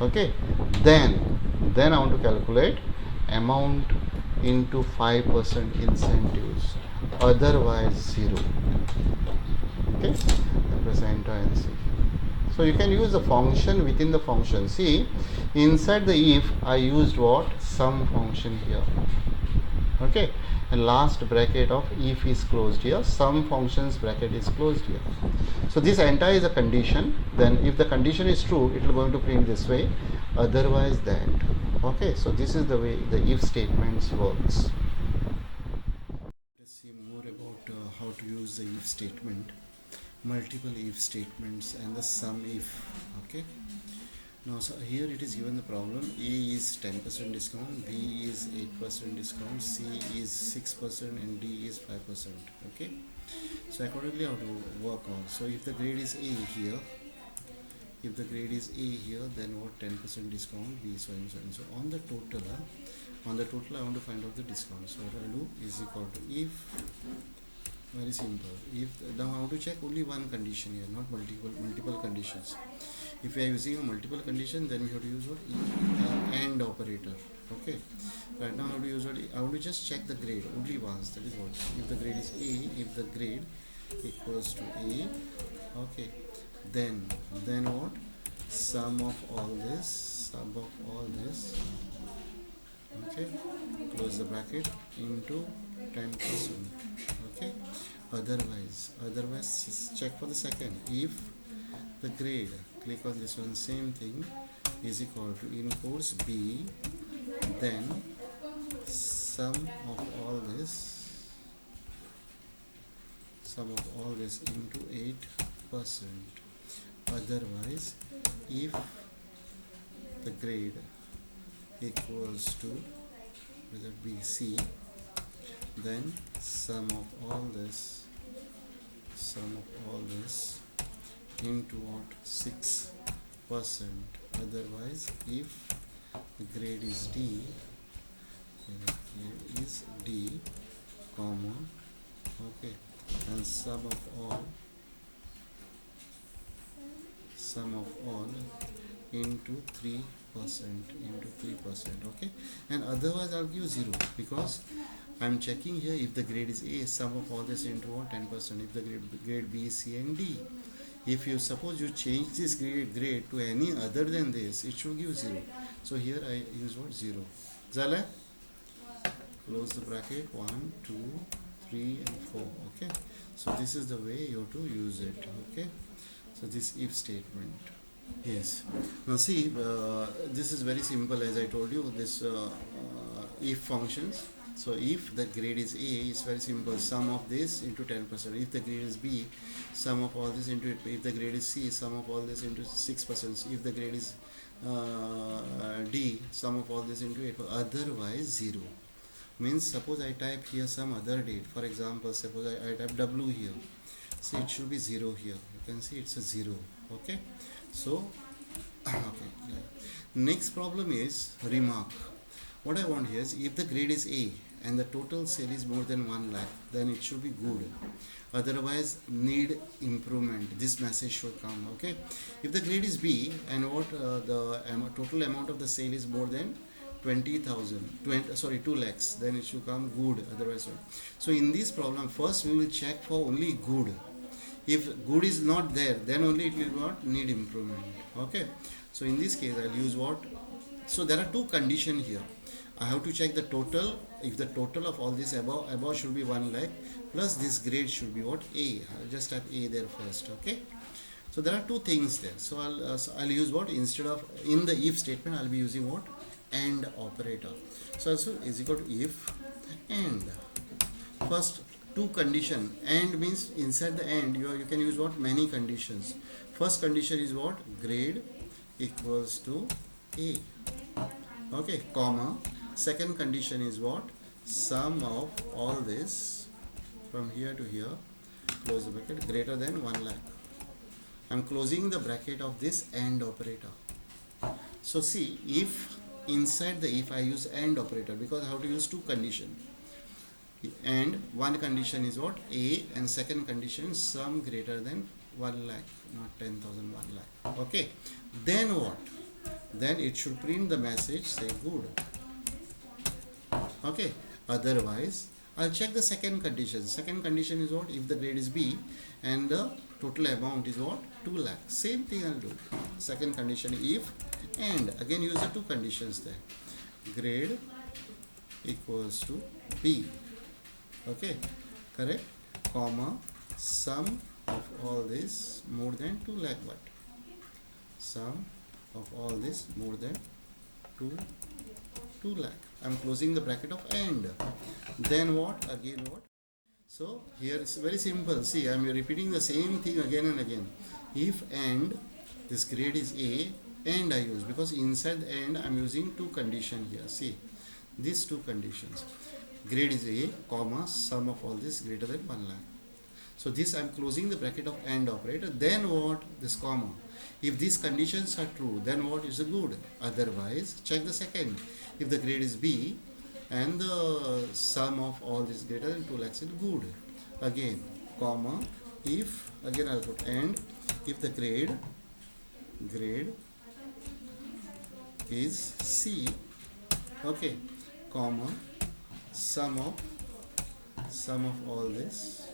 okay, then I want to calculate amount into 5% incentives, otherwise 0, okay, press enter and see. So you can use the function within the function. See, inside the if I used what, sum function here, okay, and last bracket of if is closed here, sum functions bracket is closed here. So this entire is a condition, then if the condition is true, it will going to print this way, otherwise that, okay. So this is the way the if statements works. Let's see more about how to use the if statement, multiple if statements, and the sum if, okay. Now, so here it is given the problem, A is 10% discount, B is 8% discount, C is 6% and D is 5%, okay. So accordingly how to work on. So if the grade is A here, if the grade is A here, then what, 10% discount, B, so and so and so. On the total I want to find out the discount. So what I'll do is equal to if, very simple, if, now I want to check only one condition here, not multiple conditions. If we are using a multiple condition, then we have to use what AND operator. Okay. Right now, how to use what? I want to just check the grade only once. That is what. If the grade is A, if the grade equals to A, okay. Then what? Sum of all this. Okay. Close the bracket into 10%. Okay. Otherwise, just check for the second. If the grade, click on this one, same thing, is equal to in course B, then sum of all this into 8%. Otherwise, if the grade equals to whether B C, then sum of all this into what? 6%. Otherwise, if the grade is D, comma, okay, and sum of all into 3%, okay, and otherwise I'll give 0 because I'm checking here if the grade is A, sum of all this into what? 10%. If the grade B, C and D. If you suppose you change this grade to any other than this, it should give 0. So here I use what? 0. Zala? Close the bracket. 1, 2, 3 and 4. Okay. So this is the way you have to use it. Okay. So this if statement. Yes. Now see, this is very simple as I told you. This if functions. So if the grade is A, it's very simple. Sum of this into 10%. If the grade is B, sum of all this into it. If the grade is C, sum of all this into 6%. If the grade is D, sum of all this into 8%. Otherwise 0. Means suppose I type here some other date. For example, suppose I type W here. See, it should be 0 here. You can see it's a 0. Okay. So, okay. Next problem is remark. What I want here is if the grade is A and the total sale is more than 1 lakh, then it should be good. Otherwise, need improvement. This message should come. Okay. If the grade is B and what the total amount of the sale is more than 2 lakhs, then it should come good. Otherwise, not. So in this problem, first we will check for only good. If good is not there, then only it will not need improvement. Okay. So in this case, I'll use what? So there are two conditions here. I have to check the total. If the total of all this above should be 1 lakh, plus this grade should be what? A. I'll just type A there first. Okay. So there are two things there. So I'll use what? Instead of in the if statement, I'll be using what? AND operator. So also is equal to if AND. First two condition. AND means inside the AND you can use what? Many conditions. First condition is what? Grade equals to A. Okay, comma. Second condition is what? Sum of all this from here to here, close the bracket, greater than 1 lakh. I'm closing the bracket of this AND operator. So see, if inside the if I use AND operator, because I have to use two conditions. And one condition is what? A, and second condition sum greater than 1 lakh, not 10,000, 1 lakh. Okay, then what? Then it should print the message say good. Okay, otherwise I'll check the second condition. Second condition is what? If the grade is B and the total amount is what? 2 lakh. Same thing I'll do. Second condition if and again use the two conditions there. Grade equals to B. Okay, correct, comma, sum of all this more than 2 lakh what? Sum of all this more than 2 lakh. I'm closing the bracket of AND. Then what? Again what? So here it's very simple. See, I'm repeating the same thing again and again. If AND, this grade is A, AND I use because inside the AND I'm using two conditions here. See, these two conditions. Grade is A, comma, sum of all this greater than 1 lakh. So this I'm closing the bracket of AND operator. Then what? This comma. If these conditions are true, then what is a good? Otherwise, check the second. If the grade is B and the sum of all this greater than 2 lakhs is good. Again, comma, if, again I'll put AND, if the grade grade is C, okay, comma, sum of all this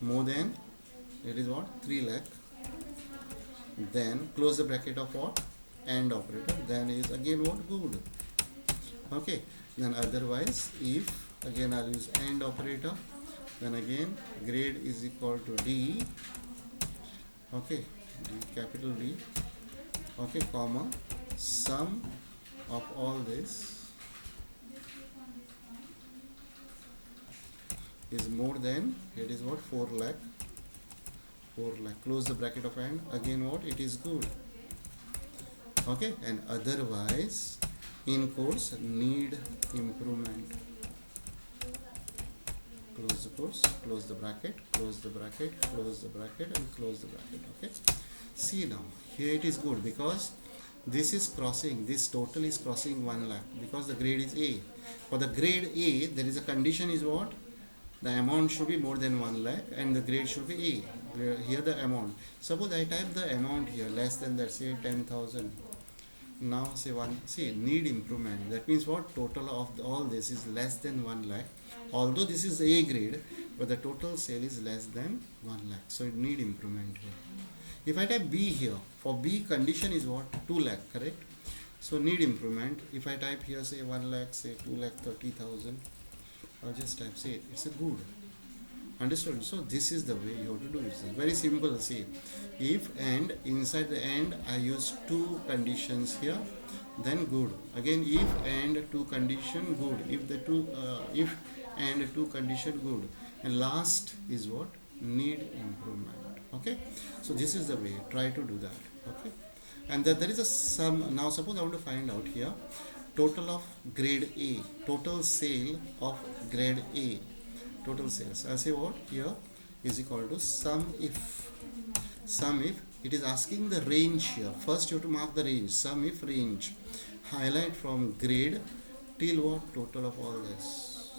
more than, it is what, 3 lakh, then close the bracket of what, AND operator, then is again what, good, okay. Then otherwise, if again I'll use AND operator, then again grade is equal to D, okay, D, capital D, okay, comma, sum of all this is more than, it is what, 4 lakh, close the bracket of AND, again what, it is good, okay. And otherwise, in quotes, need improvement, close the quotes, close the bracket, close the bracket, close the bracket, and close the bracket, okay. See now, here it is good because this is crossing, this total is crossing 1 lakh because the grade is A. For the grade A, there is a condition is what? The amount should be more than 1 lakh and the grade should be A. Here the amount. Suppose I type the amount here less than that, say 10,000. Now say see, need improvement. That means what? Total of all this is less than 1 lakh. Although this is A grade, but the total sale is less than 1 lakh. So it need improvement here. If I type B here, for B condition is what? 2 lakh, correct? So need improvement. If I type here say 1 lakh, say 2 lakh 30,000, I'll just type, say it's a good. Understood? So this is the way you have to do it. It's very simple. See, if and inside the and I use two conditions here, then good. Again, if and two condition, good. If the two if and two condition, good. And last is what? Need improvement. Okay. So this is the way. Try to do that. Okay. And that there is a sum. Now suppose I want to find out here total of grade A, total sale of grade A, total sales. I'll say what here is equal to sum if it is asking the range here. First you have to mark the range, sum if range, highlight from grade till what, total of all this,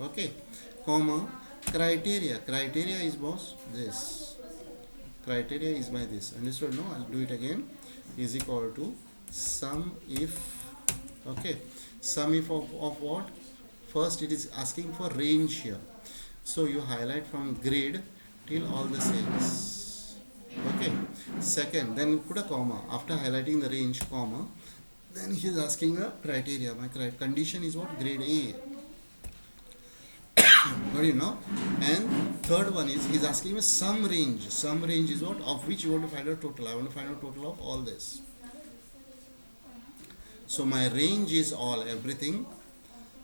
okay, comma, criteria is boss this, criteria is by this, understood? No, I'll do it again, is equal to sum if, okay, sum if of what? First it is asking for range here, so you highlight from grade till all the sales, okay. Second, then put a comma after highlighting the range, comma, then he is asking the criteria. My condition is what? Grade A. Got it now? And third one is he's asking me some range. Some range is what? Of which you want to find out total. I want to find out total of all this. So my range is all everything.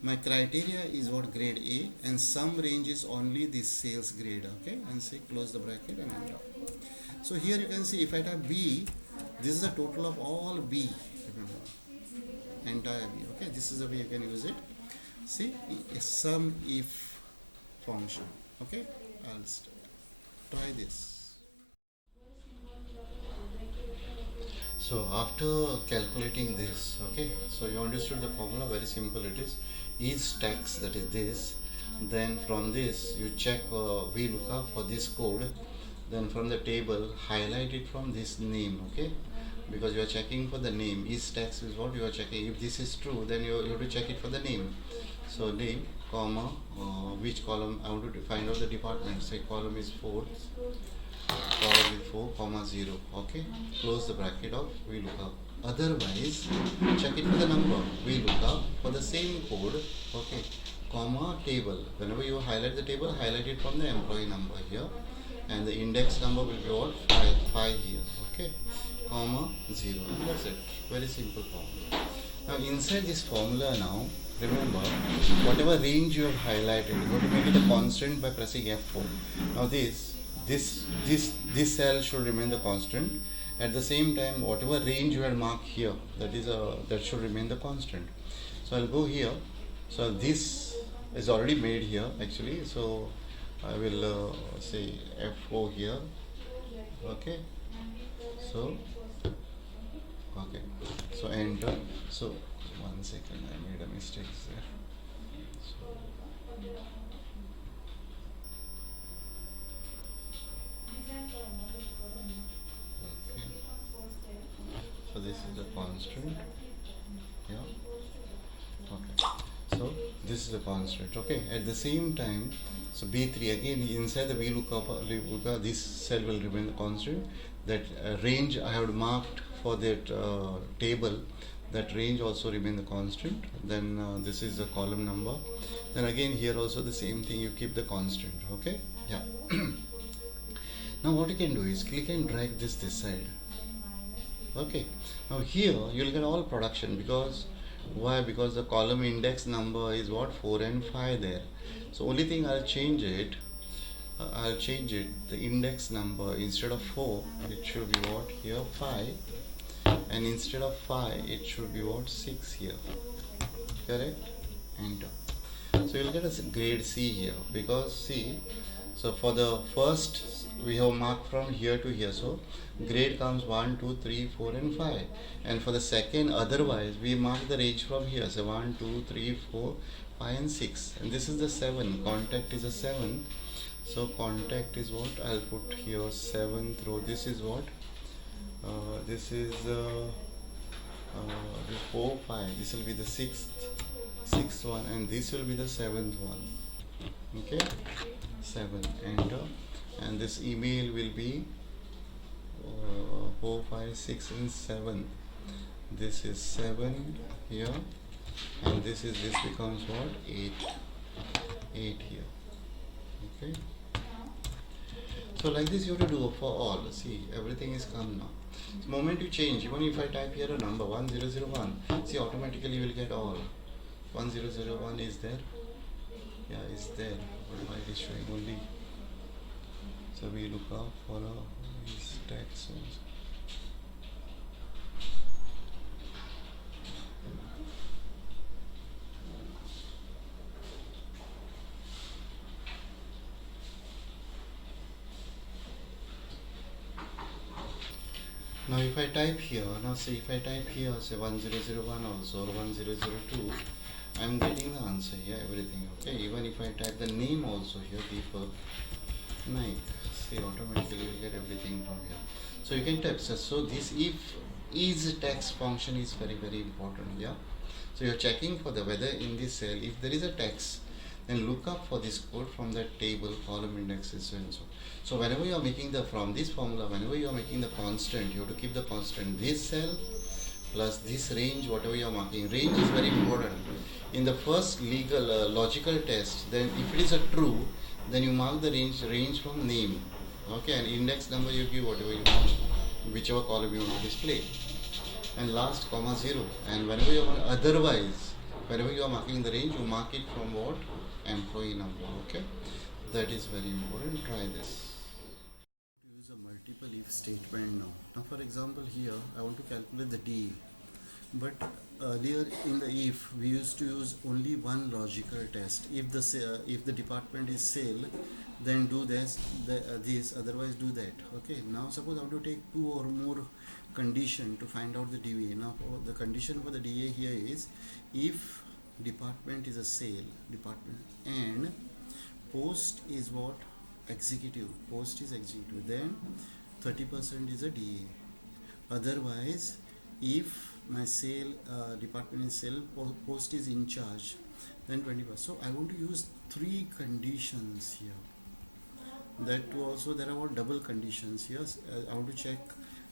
My criteria is what? Grade A, and some range is only this sales grade, okay. And say close the bracket and enter. So here you can see if I type B, this is the total of all B, remember, entire B, okay. This is the way you can use it. See, a sum if function, okay. I'll try this. So after calculating this, okay, so you understood the formula, very simple it is. Each tax, that is this, then from this you check VLOOKUP for this code, then from the table highlight it from this name, okay, because you are checking for the name. Each tax is what you are checking. If this is true, then you have to check it for the name. So name, comma, which column I want to find out the department, say column is 4, column is 4, comma 0, okay, close the bracket of VLOOKUP. Otherwise, check it for the number, VLOOKUP for the same code, okay, comma table. Whenever you highlight the table, highlight it from the employee number here, and the index number will be what? 5 here, okay, comma 0. And that's it. Very simple formula. Now inside this formula now, remember whatever range you have highlighted, you have to make it a constant by pressing F4. Now this cell should remain the constant. At the same time, whatever range you had marked here, that should remain the constant. So I'll go here. So this is already made here actually. So I will say F4 here. Okay. So okay. So enter. So 1 second, I made a mistake there. So this is the constant. Yeah. Okay. So this is a constant. Okay. At the same time, so B3 again inside the VLOOKUP, this cell will remain the constant. That range I have marked for that table, that range also remain the constant. Then this is the column number. Then again here also the same thing, you keep the constant. Okay. Yeah. Now what you can do is click and drag this side. Okay. Now here you will get all production, because why? Because the column index number is what, 4 and 5 there. So only thing I'll change it, the index number, instead of 4 it should be what here, 5, and instead of 5 it should be what, 6 here. Correct. Enter. So you'll get a grade C here, because see, so for the first we have marked from here to here, so grade comes 1, 2, 3, 4 and 5. And for the second otherwise we mark the range from here, so 1, 2, 3, 4, 5 and 6, and this is the 7. Contact is a 7, so contact is what, I'll put here 7th row. This is what, this is 4, 5, this will be the sixth one, and this will be the 7th one. Okay, 7, enter. And this email will be 4, 5, 6 and 7. This is 7 here, and this becomes what, 8 here. Okay, so like this you have to do for all. See, everything is come now. The moment you change, even if I type here a number 1001, see, automatically you will get all. 1001 is there, yeah, is there, but why it is showing only. So we look up for these tags also. Now if I type here, now see, if I type here say 1001 also, or 1002, I am getting the answer here, everything. Okay, even if I type the name also here, Deepak Naik, see, automatically you will get everything from here. So you can type, so this if is text function is very important. Yeah, so you're checking for the whether in this cell if there is a text, then look up for this code from that table, column indexes and so. So whenever you are making the, from this formula, whenever you are making the constant, you have to keep the constant this cell plus this range, whatever you are marking. Range is very important in the first legal logical test. Then if it is a true, then you mark the range from name. Okay, and index number you give whatever you want, whichever column you want to display, and last comma 0. And whenever you are otherwise, whenever you are marking the range, you mark it from what, employee number. Okay, that is very important. Try this. Use a multiple if statement now. Now for example here I want to calculate the DA, but earlier in the if we used to use only one logical test. If the department is sale, then do this, otherwise do that. Okay, now suppose I want to take 2 or more condition to find out the DA. Now the condition for the DA here is if department is a sale department and post is what, executive, post is executive, then 30% is a DA. Otherwise, if my sale department is sale, post is in charge, then 20%. So I want to use 3 conditions here. That too also there are what, double conditions here. I want to check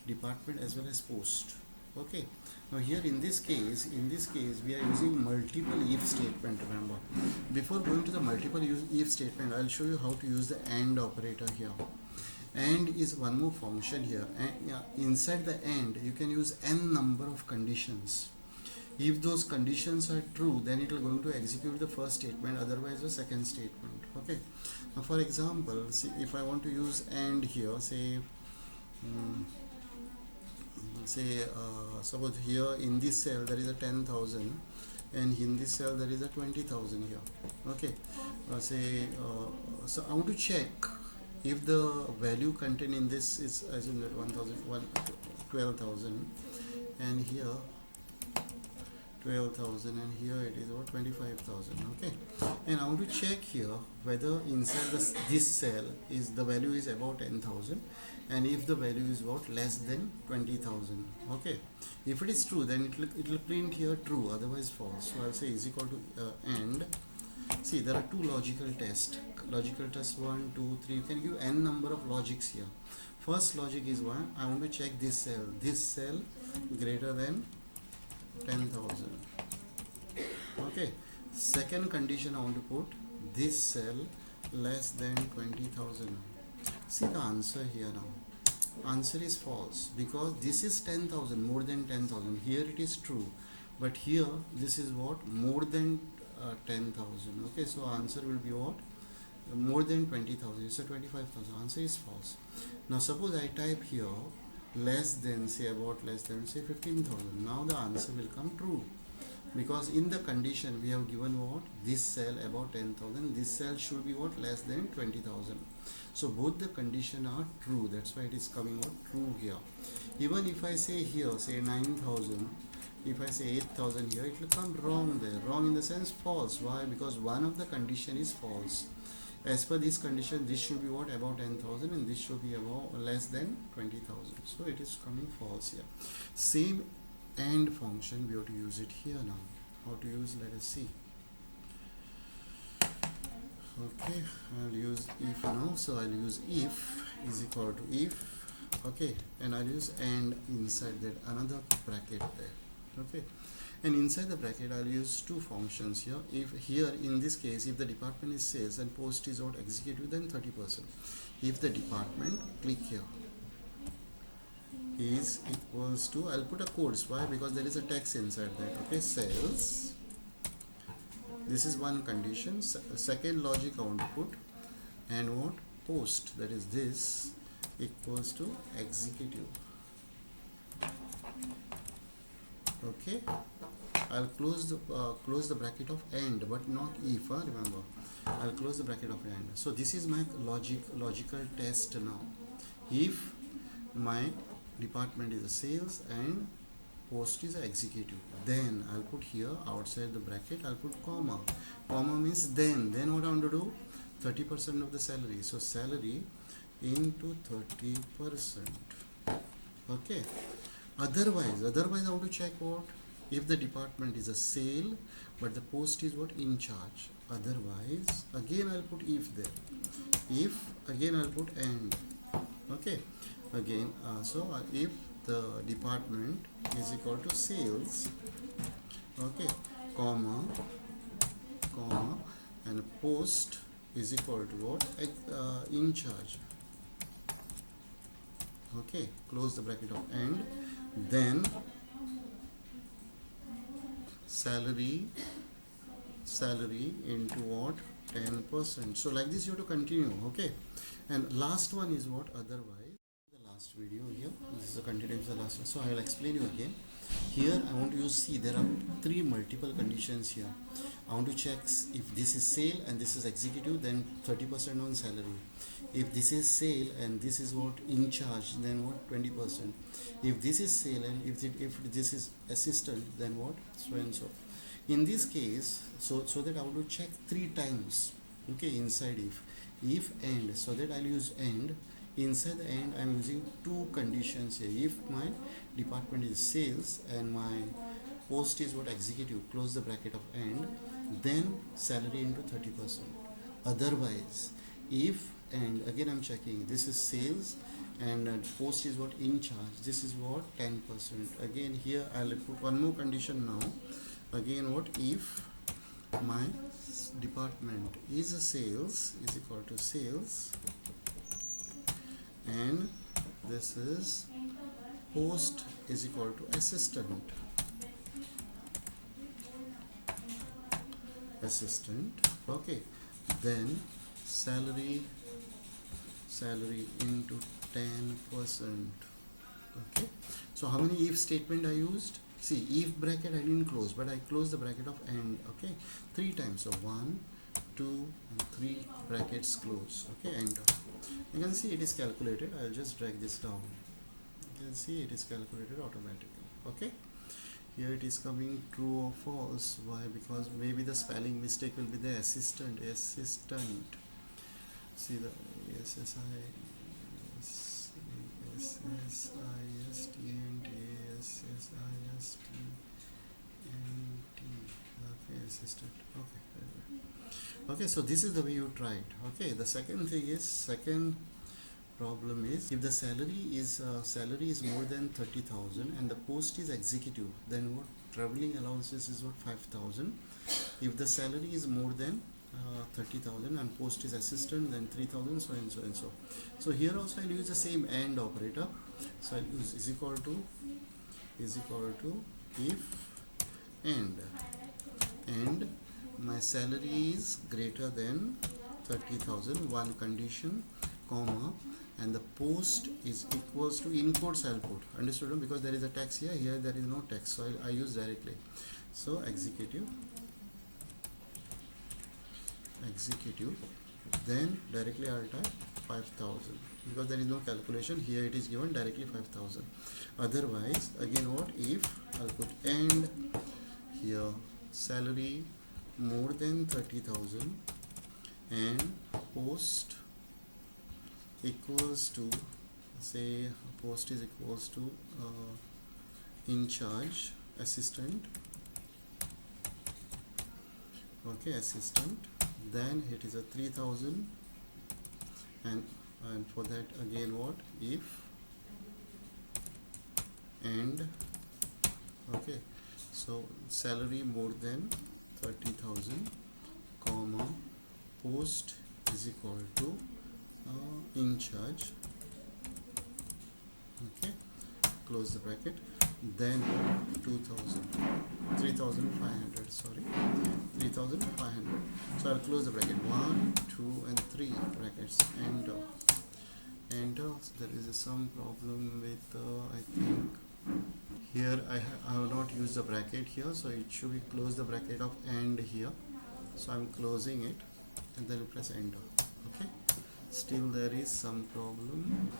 department as well as post. Okay, now here in this case we are using multiple if statement. Remember, before going to the multiple if statement, I'll show you how to use the AND operator here. AND is one more function here, and inside the AND you can use n number of conditions. If those conditions are true, then it will going to execute the first statement, otherwise the second statement. Okay, now for example, see, if I want to use AND here, say suppose here in this cell there is a 10,000 and in this cell there is a 20,000 here. Okay, so I want to check if the value contained in this is, as in that 12,000, and here 12,000, and here it is what, 25,000. Okay, and I want to check here whether inside this cell is the value is about 10,000, and if the value is what, less than 20,000. Okay, if it is true, then it will print here true, otherwise false. So I'll say is equal to and. See, there are two logical tests. Logical test 1, 2, 3. You can give n number of logics here. First logic is one. I want to check this cell. This cell greater than 10,000. Okay. Second condition I want to put this cell less than 20,000. See the answer here now. Answer is false because this is 10,000, more than 10,000. Here it is true, but here this is what, more than 10,000. Okay, so answer will be what, more than 20,000. It's a 25,000. Answer is false. Now suppose I type here less than, say about less than, say 15,000. Now the answer will come true because in the condition we have given what, this cell about 10,000, this cell should be what, less than 20,000. So both the condition are true. That's why it is coming what, true here. Even if I say here, say 9,000, if I say 8,000 here, it will come wrong there. Wrong in the sense false. Why? Because one of the condition is false. As per this condition, this should be what, about 10,000, and this should be about less than 20,000. So it is coming false here. Same AND function, we have to use it here now. How to use, let us see. Okay, I'll use if now. So I'll use if is equal to if. Okay, and I'll use AND inside that, another bracket there. Okay, and inside the bracket I'll use two functions here. If here in this case, if the department is sales and post is what, executive, then 30%. If the department, click here, is equals to, I'll put a quotes. Why? Because there is a text inside that. Okay, sales, this is one condition. Second logic I want to put, and what, post, that is this, equals to executive. Okay, I'll close the bracket of AND, but not if. Remember, I'll close the bracket of AND. So this is my logical test now. If my department is a sales and post is a executive, then I'll put here outside the bracket, I'll put comma. Comma means then what I want to do, 30% of the salary. So salary into 30%. Okay. Otherwise I want to check what, if the department is a sale but the post is what, in charge. Otherwise again I'll put if there. If, again I'll put AND. Okay, again if the department is equal to sales, okay, comma, and post is equal to what, in charge. Okay, close the bracket of AND. Then salary into what, 10%. So like this you have to continue. Okay, and last one is what, otherwise. The last video here, this is a continuation of the last one, so I will explain you again. Here I want to use, see, there are three multiple conditions here. I want to check if this is sale and this is executive, then 30% on salary. If this is sale and this is what, in charge, then what, 20%. If this is sale and if this is assistant, then what, so and so. In this case, so that I want to check 3 times. Okay, inside if AND, so that I'll use AND. Inside the AND I'm using 2 conditions here. If my department is sales and my post is what, executive, close the bracket of AND, then salary into 30%. Otherwise, if, and again I'm checking, this is sales and post is what, in charge, this is what, 10%. Again here I'll put one more condition now. Again what, if my department is a sales is equal to sales and this is post is equal to assistant. Okay, then salary into 10%. Okay, so how many if statement I used? See, if bracket I didn't close, but I closed the bracket of AND. Okay, 3 times. So 1, 2, and 3 brackets close. Okay, enter. You can see it is calculated. I'll just drag this down. You can see it is calculated automatically. Okay, Here it is coming true or false. Why? Because maybe the spelling mistake will be the assistant. See the SSI, SSISTNT, SSISTNT. Okay, assistant. Okay, very good. Okay, so this is the way you try it. Okay, the second thing is, second problem is, if the salary is more than 30,000 and the post is executive, then what? Traveling allowances is what? 5,000. If the salary is more than 30,000 and post is assistant, then 3,000, so and so and so. So here also I'll use the same AND operator. So I'll use is equal to if and my salary is greater than 30,000, one condition, comma, and the post is equals to, in quotes I'll put, understood? Because there is a tax here, here there is no tax, so I use directly. So executive, then directly I'll type 5,000 because there is no calculation, here it is given directly 5,000. Otherwise, again what? If I'll put and here salary more than 30,000 and post equals to, say post is equals to in charge, assistant, okay, assistant, then it is a 3,000, and for that again what? If and, okay, so salary more than 30,000, comma, post is equal to in charge, okay, close the bracket, then 3,500, sorry, 3,500. So I'll close the bracket, 1, 2 and 3 brackets, enter. So there is some problem with I think here I have not used the bracket here, so it should be close the bracket of and here, so I'm closing it and then press enter. Okay, still there is some problem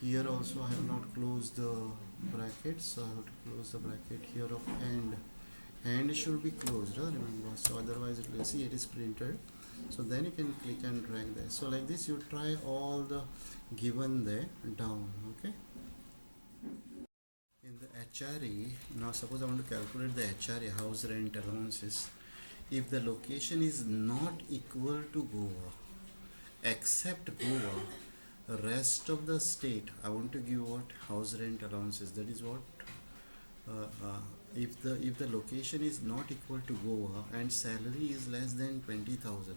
here also I have not closed the bracket, so I have to close the bracket here of and should be closed, remember, so otherwise it will, see, it is printed, so then you can click and drag there. So like this you try all the given there down. Okay, in the HRA, now suppose I want to calculate the HRA, house rent allowances. If the location is not equal to Goa except Goa, rest of the state I want to give what? House rent allowances. That is what if the location is not equal to Goa and salary is less than 20,000,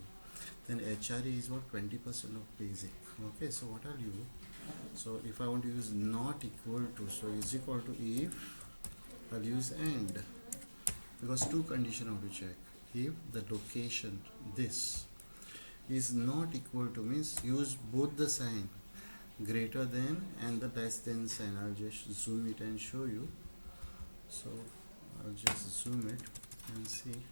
then HRA is what? 20% of basic. Okay, so what I'll use, so if I want to use not equal to, so is equal to, if I'll use and, because two condition I have to check. If the location this is not equal to, means use both the sign, greater than and the less than sign. I'll just zoom it and show you. So I'll just zoom it and see.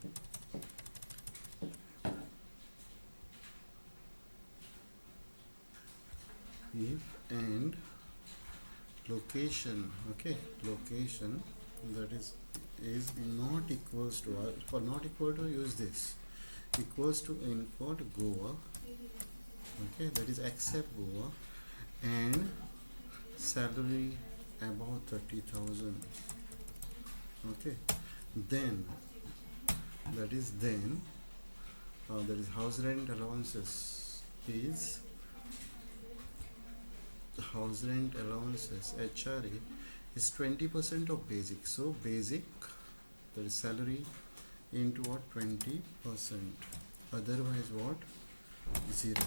If and location, okay, location that is not equals to, for not equal to use this, equals to in quote Goa, okay, that is except Goa, and salary about 30,000, okay, then that is house rent allowances is house rent allowances HRA is 20% of basic. So basic, that is salary into what? 20%. Otherwise what? 0.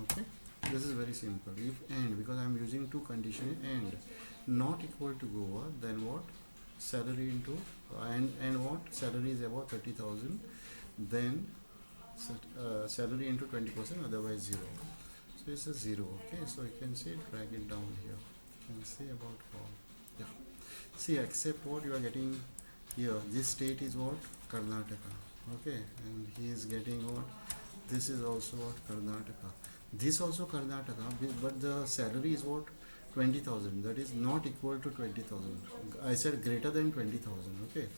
Okay, this is very simple. If and, because I am using two conditions, and not equal to Goa, then what? Salary into and what? Salary is about 30,000, then salary into 20%, otherwise 0. So it's a 0. Okay, so you can see it, drag it down here. You can see about all. Yeah. See, except what you are getting here. This state is what? Karnataka. Okay, and he is getting what? This is also what? Karnataka. This also Karnataka, but the salary is what? 20,000. That is not equal to 20,000. I said greater than 20,000. Okay,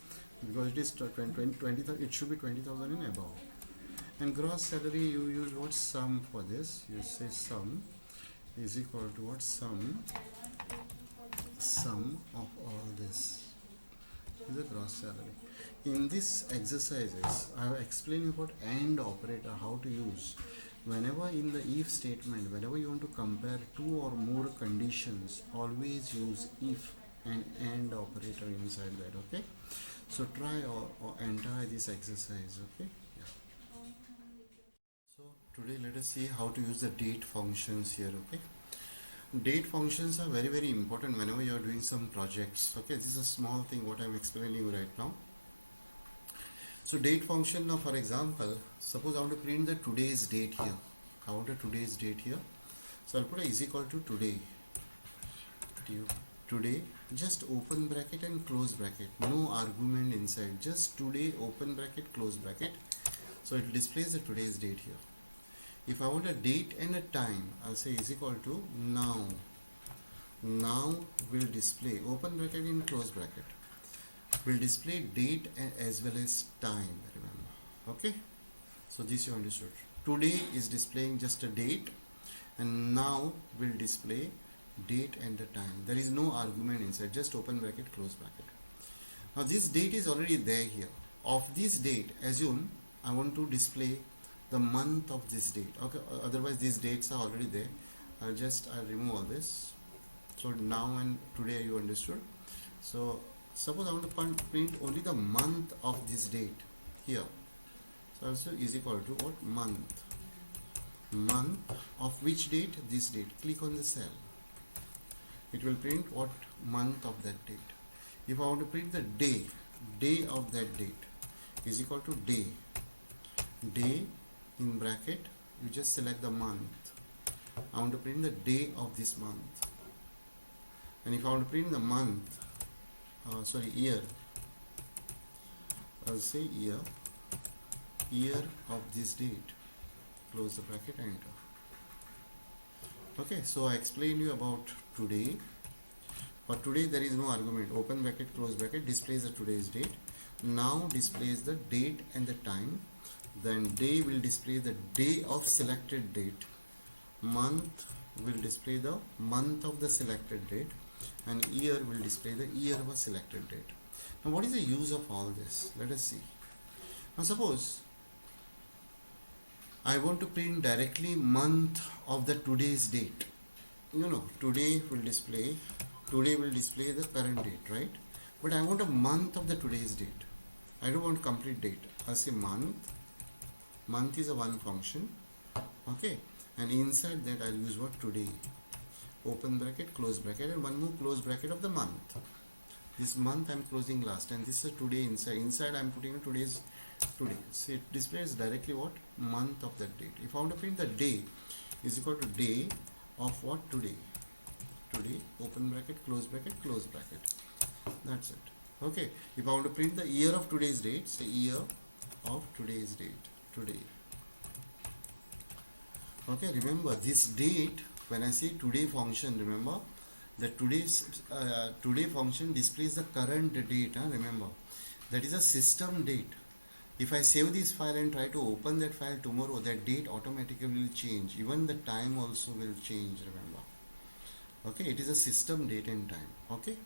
because it is 20,000. It should be 20,000 and above. And gross salary, you use what? Sum for this. You say sum is equal to what? Sum of all this is the gross salary. In this exercises, I have explained about AND operator, how to use. Whenever in the if statement, whenever you want to compare two or more conditions, always use if and AND operator inside that. Okay, so try or enter this exercise. Okay, yeah. So today let us see how to use the date functions here. Okay, date functions are very important whenever you are doing some projects. Okay, this is a small thing what I am explaining you right now. So date function, now for example, suppose I want to print the today's date here. I want a today's date here. So I'll put a is equal to today. Today, just open bracket and close bracket. No argument inside. Just today, open bracket, close bracket. So it displays the today's date here. If I want a date and a time, I'll say is equal to now. Now will display open bracket and close bracket. Will display date as well as time, remember. Okay, so this you understood. Today is displaying just a date, and now will display date and the time. There is no argument inside, just open bracket, close bracket. Now this date is already there here. Of this date, assume I want to display the month of this date. Okay, otherwise these dates are already there. I'll remove all this. So now and today you understood. So suppose I want to print only the month of this date here. So also is equal to what? Month. Month of which date? This date. Click on the cell. It will print what? Month of that date. If I want to print the day of that date is equal to day. Day in bracket, you just select the month. I want to print the day of this month. And if I want to print the month, year, I'll say year of this date, close the bracket, enter. Okay, so I explained you about today. For today there is no argument, open bracket, close bracket, displays the today's date. Now displays the date and the time. Then day will display the day of selected date. Month will display the month of the selected date. And year will display the year of a selected date. Now what is the use of all this? Let us see. Now suppose I want to print directly month of the today's date. Today will display the current date, right? But I want a month of the today's date. I don't want complete date. I'll say month. Month is a one function. Okay, and inside that I'll use what? Today. Open bracket, close bracket, and one more close bracket of the month. This month I'm closing last, and this is today inside. Inside I'm putting today's today. So it displays directly what? Month of that date. If I want to print the day is equal to day of what? Today. Today, open bracket, close bracket, close bracket. That's it. Okay. If I want to print the year of today's date, say year of today's date. Today. Okay, remember this date. When I say today function, remember that today function displays the current date. Remember, that is a system date. If I save this file and try to open that file tomorrow, that date automatically will change. Even the time also will change. Remember. Okay, it is a system date and time. Okay.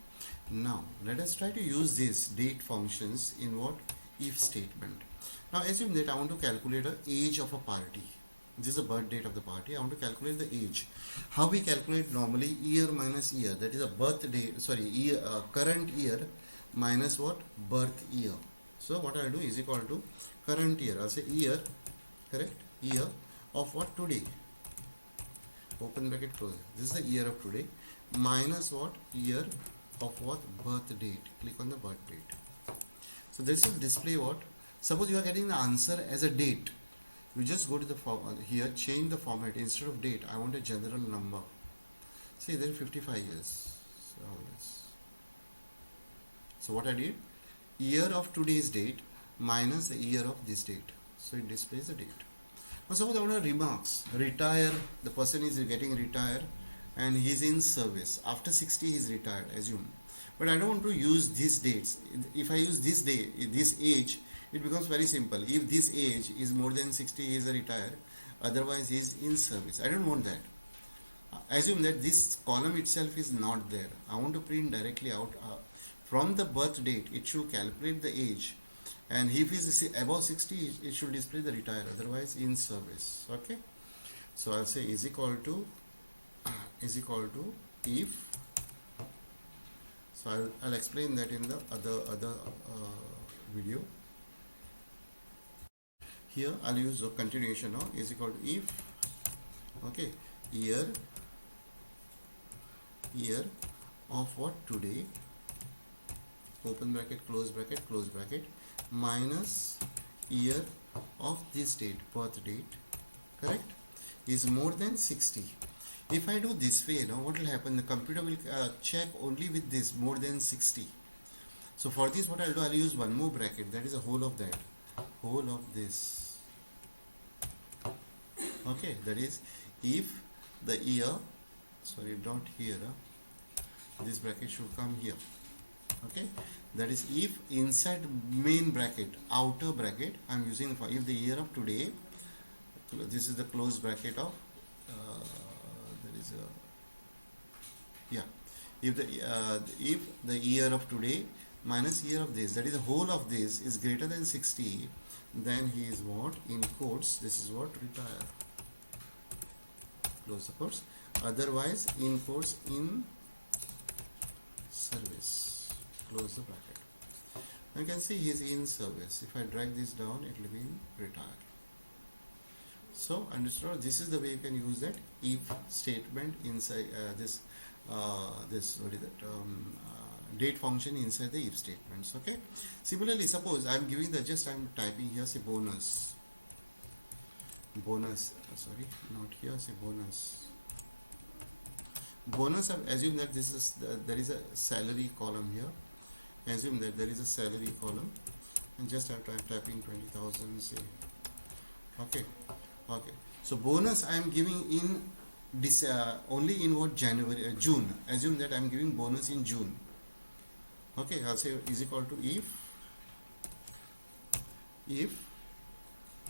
Now let us try to use these date functions in what? If statement. Now assume that I want to calculate the age of a party. This is the birth date of the party. I want to calculate the age. How we calculate normally? Year minus year. That is a current year minus what? Birth year. So what I'll do is equal to current year. I'll say year, correct? Year of what? Today. Open bracket, close. This is the year of today minus what? Year of what? Birth date. Click on the birth date. So this will display what? Suppose you are getting the answer as a date. You just go to the here, change the format. Instead of date, I want a general number. Say there 55 years. So all this. So what I did? Year of today's date minus the year of this date. So it displays the date. Now suppose I want to remarks. Retire. The person is getting retire, and he's in service. After 60 he's retired, assume. But I don't want to use these dates. If I use this day, this age, it becomes very simple. If this age is more than 60, he is a retired. Otherwise, he is in service. I don't want that. Assume that this column itself is not there. I want to print directly out from the birth date. It should calculate the age, and if it is above 60, it should display the retired. Otherwise, in service. Okay. So I'll say is equal to if. So I'll explain that in the other video. Here I'll use a continuation of is equal to if. Okay, year of what? Today, open bracket, close bracket, minus year of this date, birth date, correct, is more than 60. If I do this way, now what will happen? The computer will check only with this more than 60. So for this, what I'll do, I'll use one more bracket, that is a whole of that, whole of this. Okay, that is if the year, sorry, not here, this bracket should come here. Okay, that is if inside main bracket, outer bracket, I'm using for if the year of today, this is the close bracket of there is a, yeah, if the year of today minus year of this, that is the whole of this, is greater than 60, then he is what, in quotes, this is what, retire, close the quotes. Otherwise, in quotes, in service, close the bracket. You can see he is in service. If I drag this down, it will be retired. So understood, this is the way you can use that if statement inside this what is that, date function inside the if statements. Okay, similarly, suppose I'm giving the, just I'm typing here, say bonus, sorry, not here, say bonus. Assume that this is there is a salary column here. Assume that there is a salary column, and just I'm typing 20,000, say. Okay. So bonus I am giving in this only in what, January, June. Assume that I am giving bonus in June. Okay, I'll say is equal to if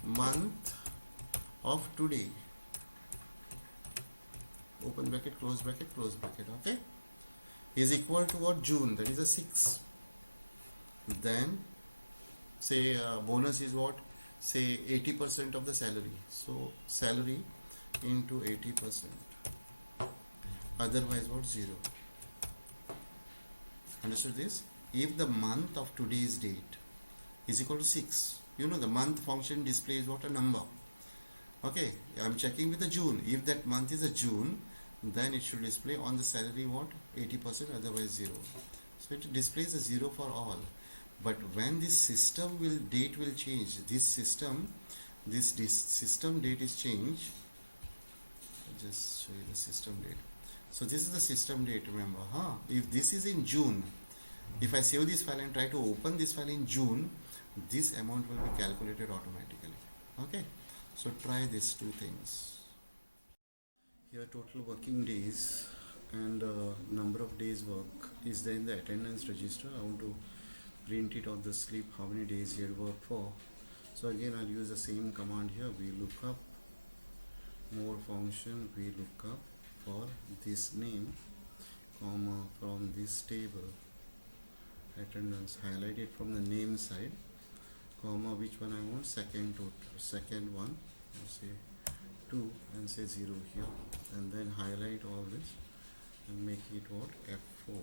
month of today, open bracket, close bracket, okay, is equal to what, June, that is a 6. Then say bonus is what, say 80% of the salary. So salary into 80%. Otherwise what, 0. Understood this? If the month of today's date is equal to 6, you know the month function displays what, a number. Okay, I'm checking with the June. If that month is a June, then it should display on the salary what, 80%, otherwise 0. So it displays a 0 for all. But when this system date will change, this system date is changed. I'll just show you the system date. So this is the system date, remember, if this is in June, if I save this file and try to open this file in June, this amount will be calculated automatically. Okay, so try these two things. Here total working days and number of days work is there in the attendance register. I want to print it on the slip how many days he had worked for. So again I'll use the same command here, VLOOKUP, more function, VLOOKUP for this name, comma, from this table, attendance, highlight it from the name side, comma, which one I want, second one, I'll say 2 and say 0 here, and then highlight all this and make it what, F4.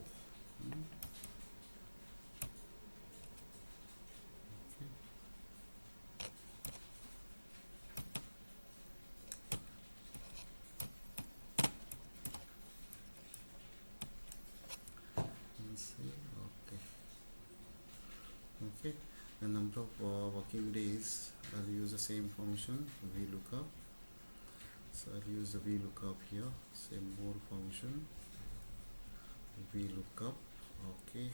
Okay, the number of working days, I'll use the same function, VLOOKUP. So I'll use the VLOOKUP here, say more function, VLOOKUP. Okay,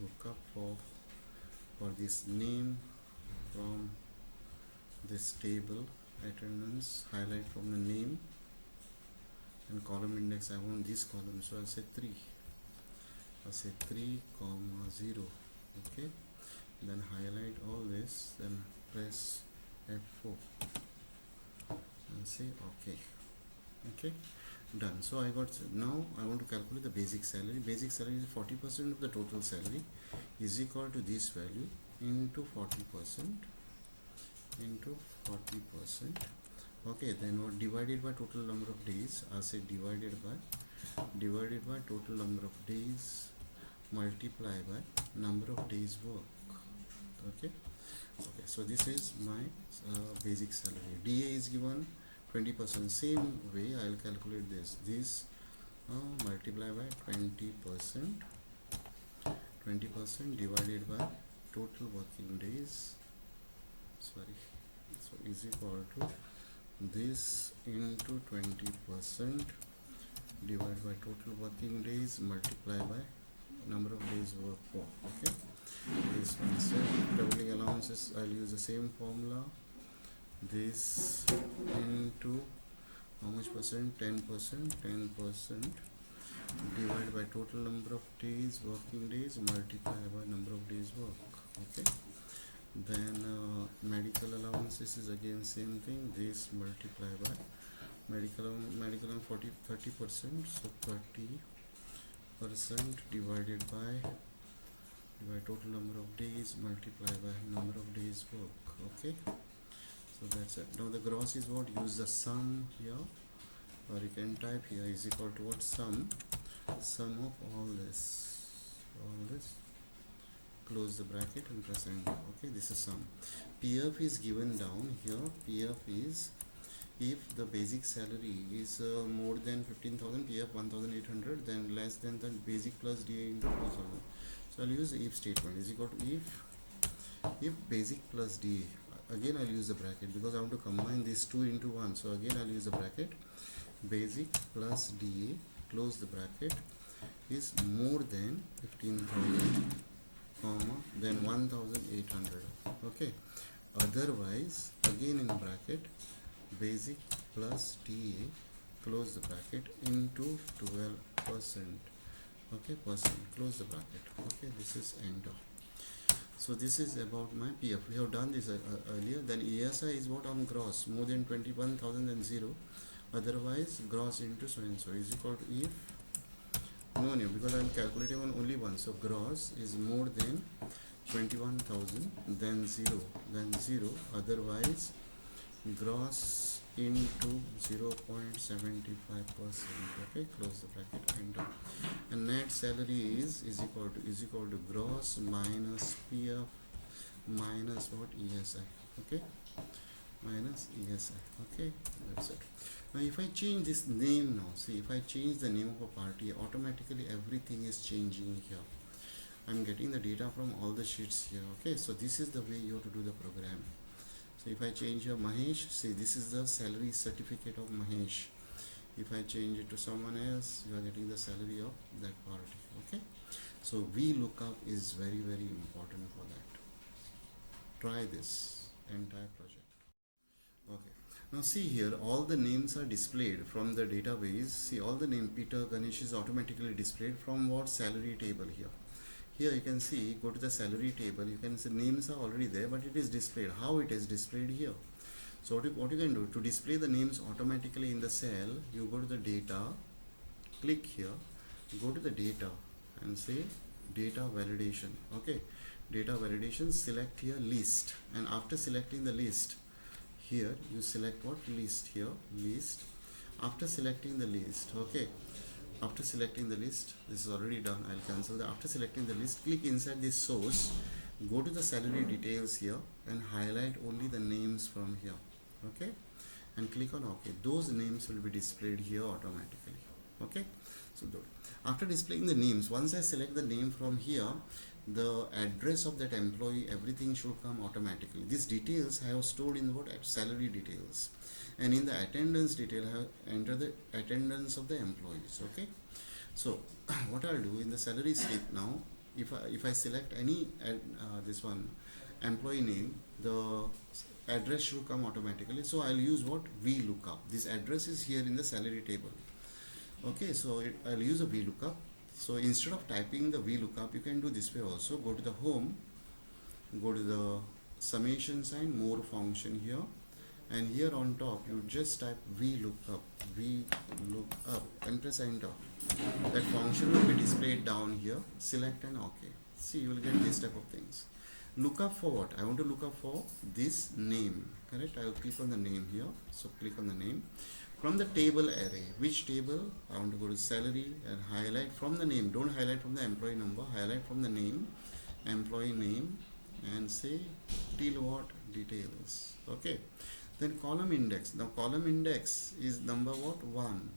lookup for this name from this table, attendance, highlight from the name, and column index I want this column, so I'll say 3. I'll say 3 comma 0. Okay, then highlight all this, then press F4 and say okay. Okay, done. So I got, now I want to calculate the basic salary. Basic salary is 40% of the total salary is equal to this value into 40% into 40%. Okay, then what, divided by total number of days. I'll say divided by total number of days multiply by number of days work. Okay, okay, so this is my basic salary. DA is given 20%. Same way I'll calculate this multiply by 20% divided by total working days, sorry, so is equal to this into 20% divided by total working days multiply by number of days work for. Okay, this one, so traveling allowances I'll use the same formula. This into how much percent? 10%. 10% divided by total number of days, working days, multiply by number of days work. Okay, then medical allowances is again same thing. This multiply by medical 30%, so 30% divided by total number of days multiply by number of days work. Okay, so that's it. Now the gross is what? Use the sum here, or you can type here is equal to what? Sum of all this, close the bracket and press enter. Okay, this is sum. PF is given down here. PF is, if the basic salary is more than 15,000, PF 1,800, then less than the basic plus DA into 4,000. So I'll use the if statement is equal to if basic plus DA. Again I'll use the bracket because I want to combine these two into one. So again I'll use the bracket. Basic plus DA, close the bracket, is more than 15,000, comma, then 1,800. Okay, otherwise again in bracket basic plus DA, close the bracket, into 12%. Okay, percent, close the bracket. Okay, this is enter. So this is about my PF. We have done this earlier. Then ESI is what? On gross, more than 21,000 and 0, otherwise gross into so and so is equal to if no because I am calculating on only one. So gross is more than 21,000, then 0, otherwise gross into 0.75%. Okay, close the bracket, enter. And net salary is equal to gross minus PF minus what? ESI. Okay, minus ESI. Okay, that's it. Now if I change this name now, see, if I change the name of a party, automatically everything is changing here. I'm getting the data from all the sheets here. Okay, so this is the way you have to do the program. So if I change here Mahesh, see, this is the salary certificate of Mahesh. If I change it to someone else, you are getting the salary of that party. Okay, so VLOOKUP is very, very important for that. Try this entire project. Okay, now see here, all the names are displayed from the database. See, all the name Peter, Ganesh is automatically displayed from what? Salary table here. Here you can see, go to the salary table, you can see names are already there, but it is displayed. How it is displayed here? So what you can do to display the names automatically in the cell, you go to the data, click here, go to the data and say data validation. Okay, data validation, select here list, and after selecting the list, here you select what? List here, list. After selecting the list, okay, after selecting the list, this is already done, I'll cancel that. After selecting the list, click inside this source, go to the salary details here and highlight only the names from here. Okay, and click on OK. Those names will be displayed here automatically. Okay, so after displaying the names, once I select the name from here, the address of that employee, everything should come automatically. These details I have stored in what? At salary details, and in the attendance detail I have entered the attendance of the employees. Okay, so what I'll do in the salary slip now, if I select any this one employee name, the address should come automatically. So I'll use what? VLOOKUP. This address is here in the salary table. Okay, so I'll use a VLOOKUP. So instead of typing the VLOOKUP, you can do this way also. Go to the home, go to the summation sign, more function here, and here on top you just type VLOOKUP, and press enter. That function will be displayed down here. Select and OK. See, you will get this type of things. Look up for what? I want to look up for this name. Correct? I will click on the name here. So click on the name. From the table array, which table? I want to go to salary and highlight from the name. Don't highlight from the employee number. Highlight from the name, employee name, and say till what? Details. Okay. Then column index. Now column index is number what? 1.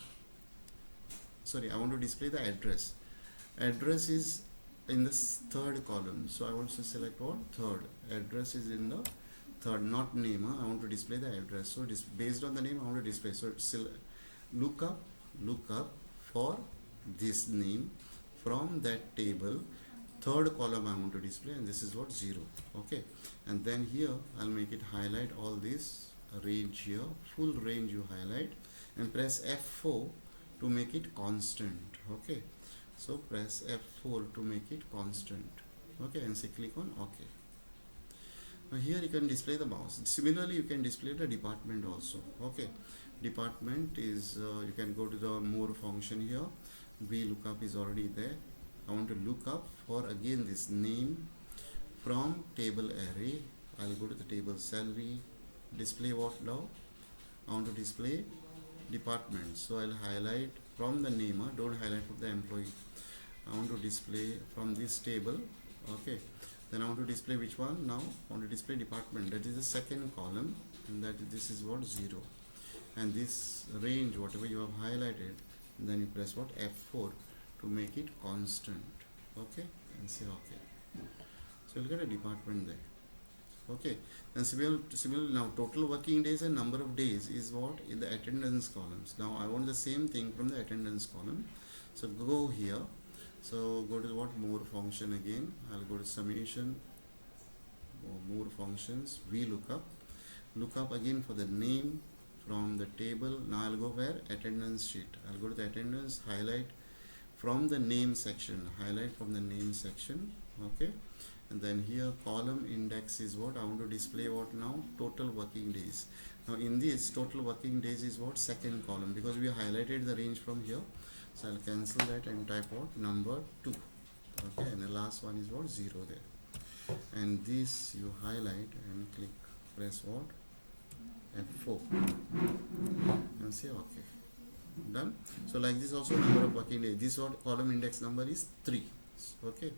Sorry, I want to display the address. Address is in the third column, so I want to select what? Third. Address is in the third, not name. I want to display the address, so based on the name I want to display. So look up for this name from that table, third column I want to display, and this is what? 0. Okay, and then here I'll make it highlight all this range here, full range you highlight, and press F4 to make it constant. Okay, so press F4 to make it constant. Okay, and say click on OK. Now here you can display the mouse. Similarly, you can display the department also. Okay, department is you can go to the more function here. VLOOKUP is already there. I want to look up for again this name from table array. I'll go to the table salary, display what now? I want to display department, so I'll highlight from the name, don't highlight from the employee. I want to display from this table. Okay, then I want to display which one? Now I want to display department, that is the second column, and that this is what? 0. And this range whatever you have highlighted, then you press what? F4 to make it constant. Okay, and say OK. So you'll get a department there. Okay, and similar now total working days and number of days is what? In the attendance columns. Now I want the same thing from the attendance column, so go here. So go to what? More function again. I'll go to summation, more functions, VLOOKUP. Look up again for the name from the table. Now I'll go where? Attendance sheet. I'll go to the attendance, highlight from the name section, highlight from the name section. Okay, and then here column index is what? I want to display what now? Total working days. Now in this total working days is what? Second column, because we highlighted the range from here. So I'll cancel that and type what? Number 2. Okay, and the last one is what? 0 there. And this you highlight and click, press what? F4 and say OK. Done. So like this also number of working days. This what? Column index number is 3. Okay,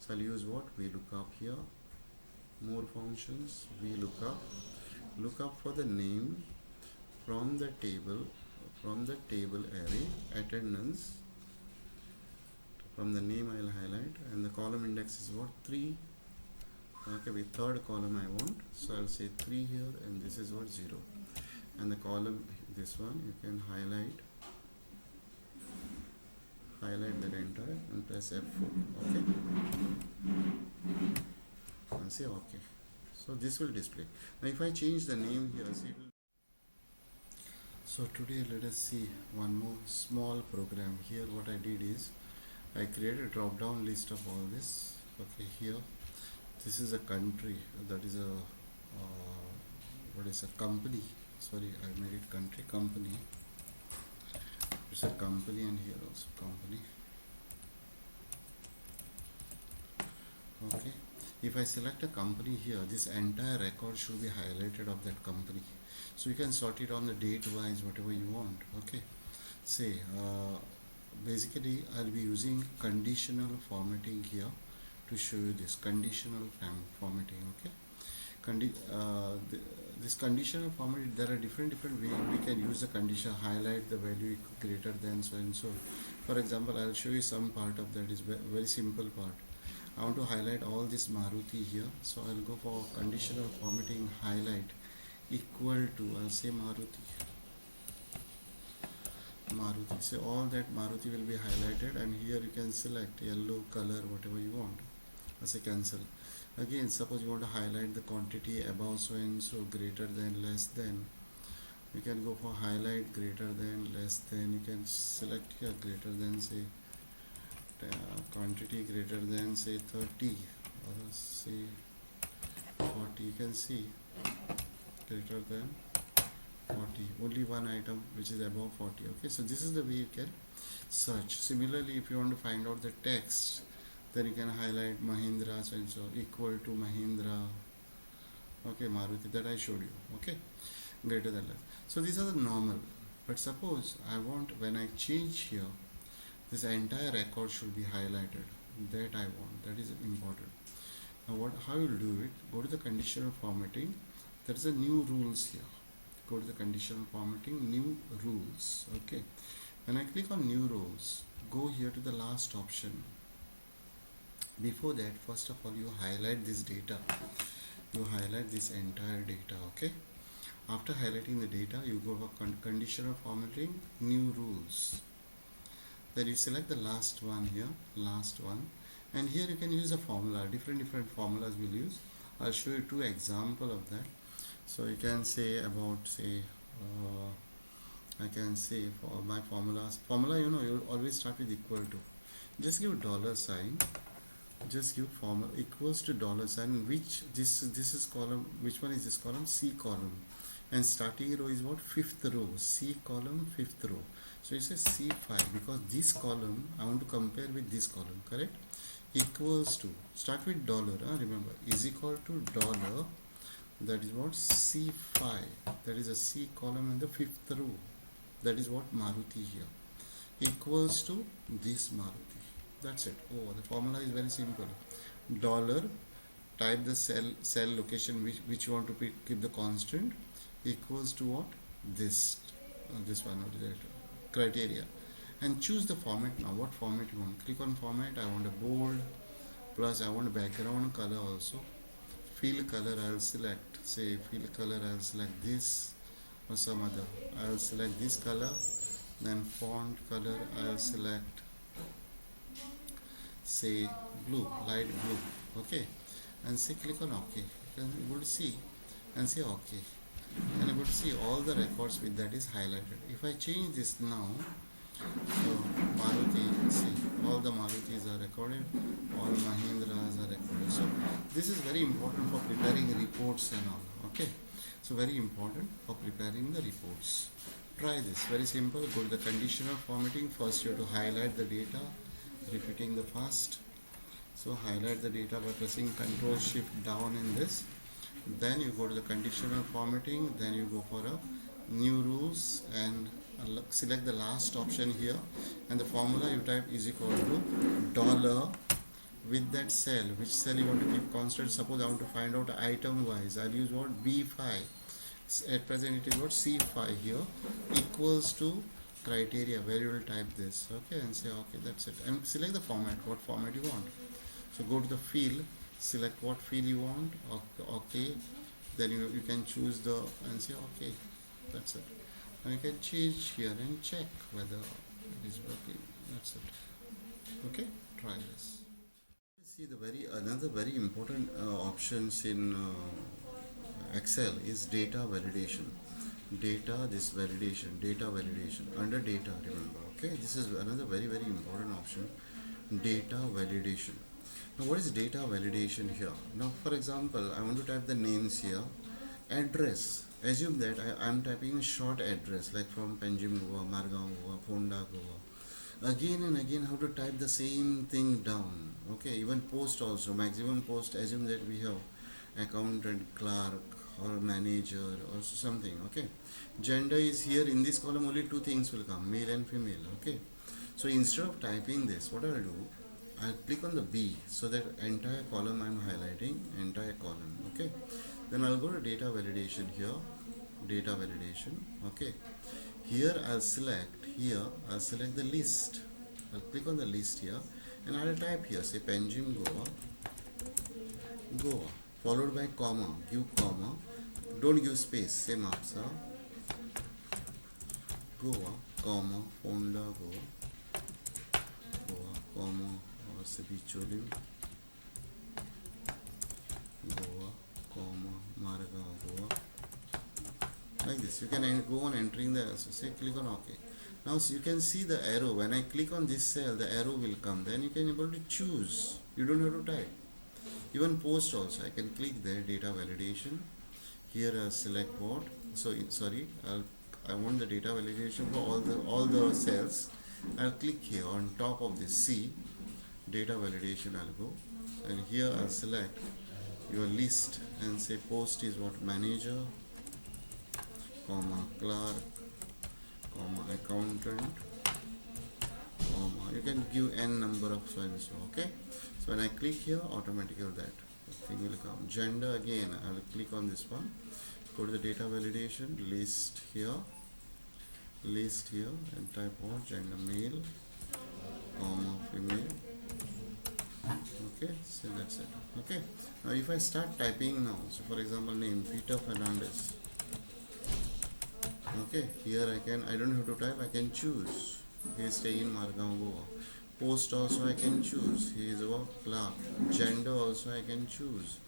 so I'll use what? VLOOKUP here, more functions, VLOOKUP, look up for the name from the table array, attendance. From the name I'll highlight, and the column index is what? 3. Okay, with third column I want, so I'll say 3 here, and this is what? 0. And the column, this one you can highlight that entire and press F4. Okay, and say OK. So this will display. Now if I change the name here, see it will. So today let us see one more small program. Here what I did is I created a drop down list of all this. Okay, here this is a country, that is a what is a company, sorry I made it country, company. It's a company, and here also company. Okay, if I select a company here, this entire record should be highlighted of that company, so you can sort it on the date wise, whatever you want. Okay, say basically I'll be using conditional formatting here to show you this conditional formatting. Okay, this conditional format, there are different ways we can use the condition, highlight the value greater than so and so. For example, I'll show you some part of that. Is very simple part. I want to highlight all this Maruti here, so I'll go for conditional formatting, highlight equal to, I'll say Maruti, so all that Maruti will be highlighted, and here you can select yellow color, whatever you want. I say cancel. Again, suppose you want to highlight the quantity above so and so, greater than, less than. You can go for highlight greater than, less than. You can select here greater than, say quantity greater than, say 30, or say 40. You can see greater than 40, only one item which is above 40. Okay, so this is the way you can search. Similarly, if you want to find out the text, then you can highlight Mahindra so and so equal to Mahindra, okay, Maruti, that I showed you. Okay, greater than, less. So these are the normal. But suppose I want, when I change here, this entire record should be highlighted. That I want, that is important. Now how you will do it? Go to the conditional formatting. There is a new rules here. Go to the conditional formatting, new rules. Okay, when I click on new rules, go here to the last option. Before that, first of all, you highlight this data. You highlight this entire data. Okay, after highlighting the data, you go for conditional formatting, new rules. Then you select the last one here, last one, and here you can use a formula. Different formulas we'll use. I'll show you two example of that. So you can say about, say I can say for my formula, you know, you always start with equal to. Just give dollar sign. Just give formula equals to dollar sign. Which this is column. Which one is this column? C column. And starting row is what? Fifth row. C column, fifth row. So you say C5 because this column I want to compare with this column. Correct? Equals to, start with dollar. Remember, is equal to dollar. That is what? C5. That is a C column in the fifth row. That is what? Maruti here. Equals to this Maruti. That's it. Oh, the formula is very simple. Dollar, type the cell location which you want to keep the constant, equals to what? This one, what is that? Criteria. And choose the format now. What format you want? Click on format. I want a bold, plus I want a background color also. Fill color I will select, say fill color I will select this or some other. I will select this color. Then font color I will select, say blue, light blue. Okay, and say click on OK. You can able to see and say OK, and able to see all the records with that is highlighted. If I change this now, so Maruti, see all the Marutis are recorded, all Mahindras are recorded. So this is very important for preparing reports and all. Okay, so very important for preparing the reports. Try this, very simple. Go to the conditional formatting. First you have to highlight the data, repeating the first. So highlight the data by pressing Ctrl Shift down in this. Then you go to the conditional formatting. Then you go for a new rules and select the last option here, and the formula you type is equal to dollar with that cell. Which cell you want to keep constant? Suppose I want to find out item wise. I'll use what? B5. At present it is what? C5 here, equals to criteria where you will type this. Okay, and say okay, that's it, and select the format, what format you want. So go to the field, select what field you want. Okay, then you can choose the and say okay, that's it. And you can change here and check whether it is working. That's it. Okay, try this. See the another very important options in Excel is data validation. Data validation. Under data, remember. Okay, this is another very important option. Data validation. Now, what is data validation here? Now, for example, I want to type the names here. Address. Assume that I am typing a short address like from Panjim, Goa, Margao, Goa, Fonda, Goa. Again and again, how to type the same thing down. Okay, even post also. Maximum post. Assume that we have accountant, clerk, or manager or something. Okay, gender is here in this column. Only two things will come, male and female. Okay, so instead of typing this, what I'll do, I'll click on the B, so that entire column I'm highlighting, entire column. Okay, then I'll go to data validation here, data validation. Okay, here I'll select the list. I'll click on the list here and I'll type here, say Panjim, Goa, followed by comma. Give comma, don't give space, say Mapsa, Goa, comma, Fonda, Goa, comma, or say Bicholim, Goa, comma, Margao, Goa. like this. You can go on entering the, so say click on OK. Now so you can see the arrow. When I click on this cell, the arrow will come. Then you can able to choose. You don't have to type. Even post also, I can click there, data validation. Here select what? So sorry, I want the data validation for all the cells. I'll click here on top of this C, data validation. I'll go, and here I'll select your list and say post is what, manager, comma clerk, comma accountant, comma, you can give n number of so and so. Okay, so when I click here, automatically that thing will come. Gender, again I will click on this one, go to the data validation, list here, and type what, gender male, comma female. Okay, so that's it. Okay, now if I start typing now, so for example name Peter Fernandez. Okay, here I don't have to type, I can choose. He is staying in Margao, Goa. Post also I can choose. He is what, clerk. Gender also I can choose.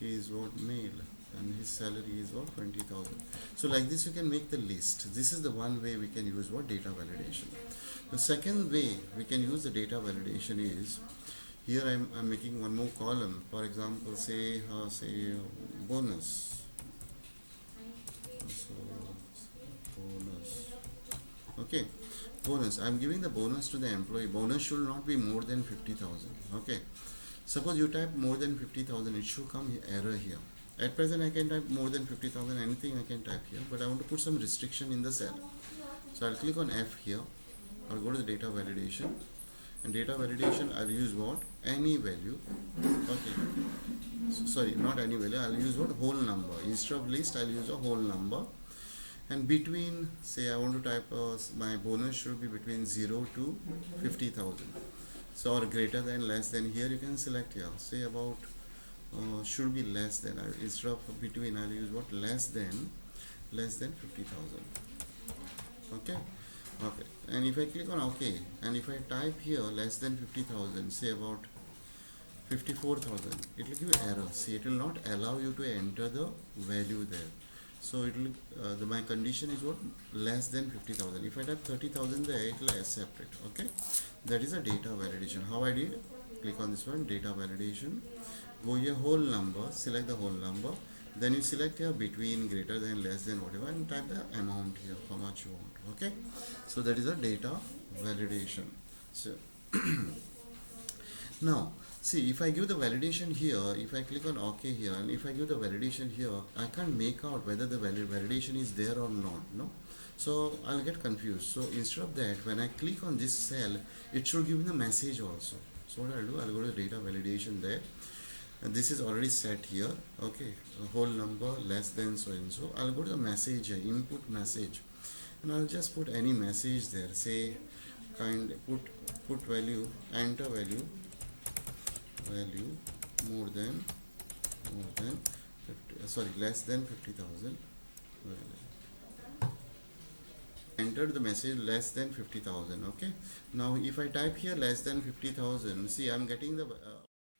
He is what, male, and his salary is what, 20,000. So like this you can make the list. This is the one way we can use what, data validation. The second way we can use the data validation is, here I'm making one more column. For example, say bonus. So bonus. Okay, bonus. I'm giving the bonus to the employee. Bonus should not be more than 50,000. Okay. Suppose you type more than 50,000, it should come error here. At present, I can type more than 50,000. Anything I can type here, but I want to put some restriction in the cell. So I'll click on F here. I'll go to the data validation. And data validation, I'll use what? Any value. Okay. So, sorry, not any value. I'll use what? Whole number. Instead of list, I'll use a whole number. And between, say I want to type my bonus should be between 0 to 50,000. So or greater than, less than. Here you can select here. Say about should be less than. Instead of between, I'll use what? Less than 50,000. Okay. Okay, and if I click on OK, and if I type here less than 50,000, say about 54,000, it will give error. See, it will not allow you to enter the value there. So it will my condition is what, less than 50,000. If I type 30,000 there, it will accept it. Okay, that is a data validation. How I did? Click on this one, data validation. Go here, whole number, select the whole number. Then you select here between, greater than, less than, whatever, and type the amount here, how much you want. Okay, so that is a data validation. So now see, if I give the validation here, if I click on OK here, and if I give the validation here, I can't make out whether the validation is there or not. No, so I'll get confused. So instead of that, when I click on this cell, it should give me the message also. So what I'll do, I'll go to data validation there. And this is already set here. Okay, a whole number, less than so and so. I'll go to the message here, input message, and I'll just put any message there. Say put value, enter value more than 50, sorry, less than 50,000. Entered the message less than 50,000. Okay, now if I type here less than 50,000, see, I'm getting the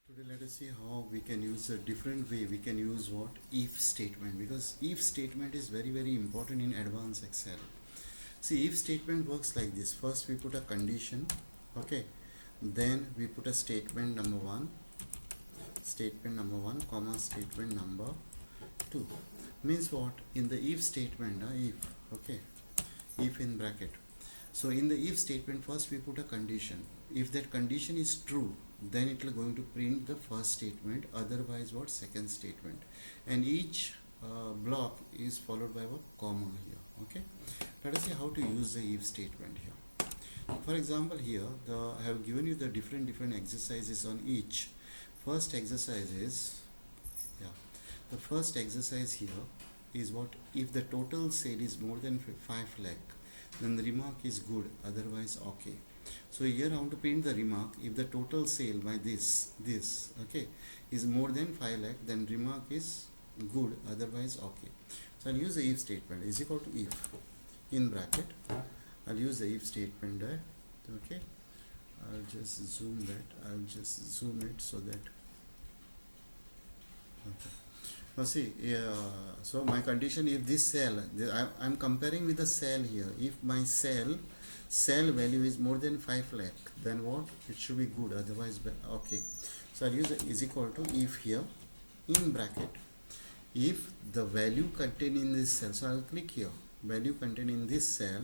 today let us see how we can use a different way. We can use what, if statement, because if statement is very important in advanced Excel. See, if statement works like this. First we put a condition, okay, then we put a statement number 1, comma statement number 2. Means what? In the if statement, if, okay, if in bracket. So in the if statement, first we put a condition. If that condition is true, then it will going to print the first statement, otherwise what, second statement, and each block is followed by what, comma here. Okay, let us see how to use the if statement here. For example, here I have given you the different exercises on each. First exercise is, the first exercise here is what, if the total sale is more than 5 lakh, then the remark is good, otherwise okay. So here I want to print the remark, if the total sale by this okay is more than 5 lakh, then remark is good, otherwise okay. So I'll use the if statement, is equal to if, in bracket, I'll use the if statement there. Okay, I'll just zoom that, I'll just zoom it so that, okay, Now see, so my condition, if this cell, I'm comparing with the cell here. If my cell value is more than 5 lakh, then what? It should be good. Otherwise, okay. So I'll use a is equal to if here in bracket. If the value contained in this cell, so I'll click here. Value contained in this cell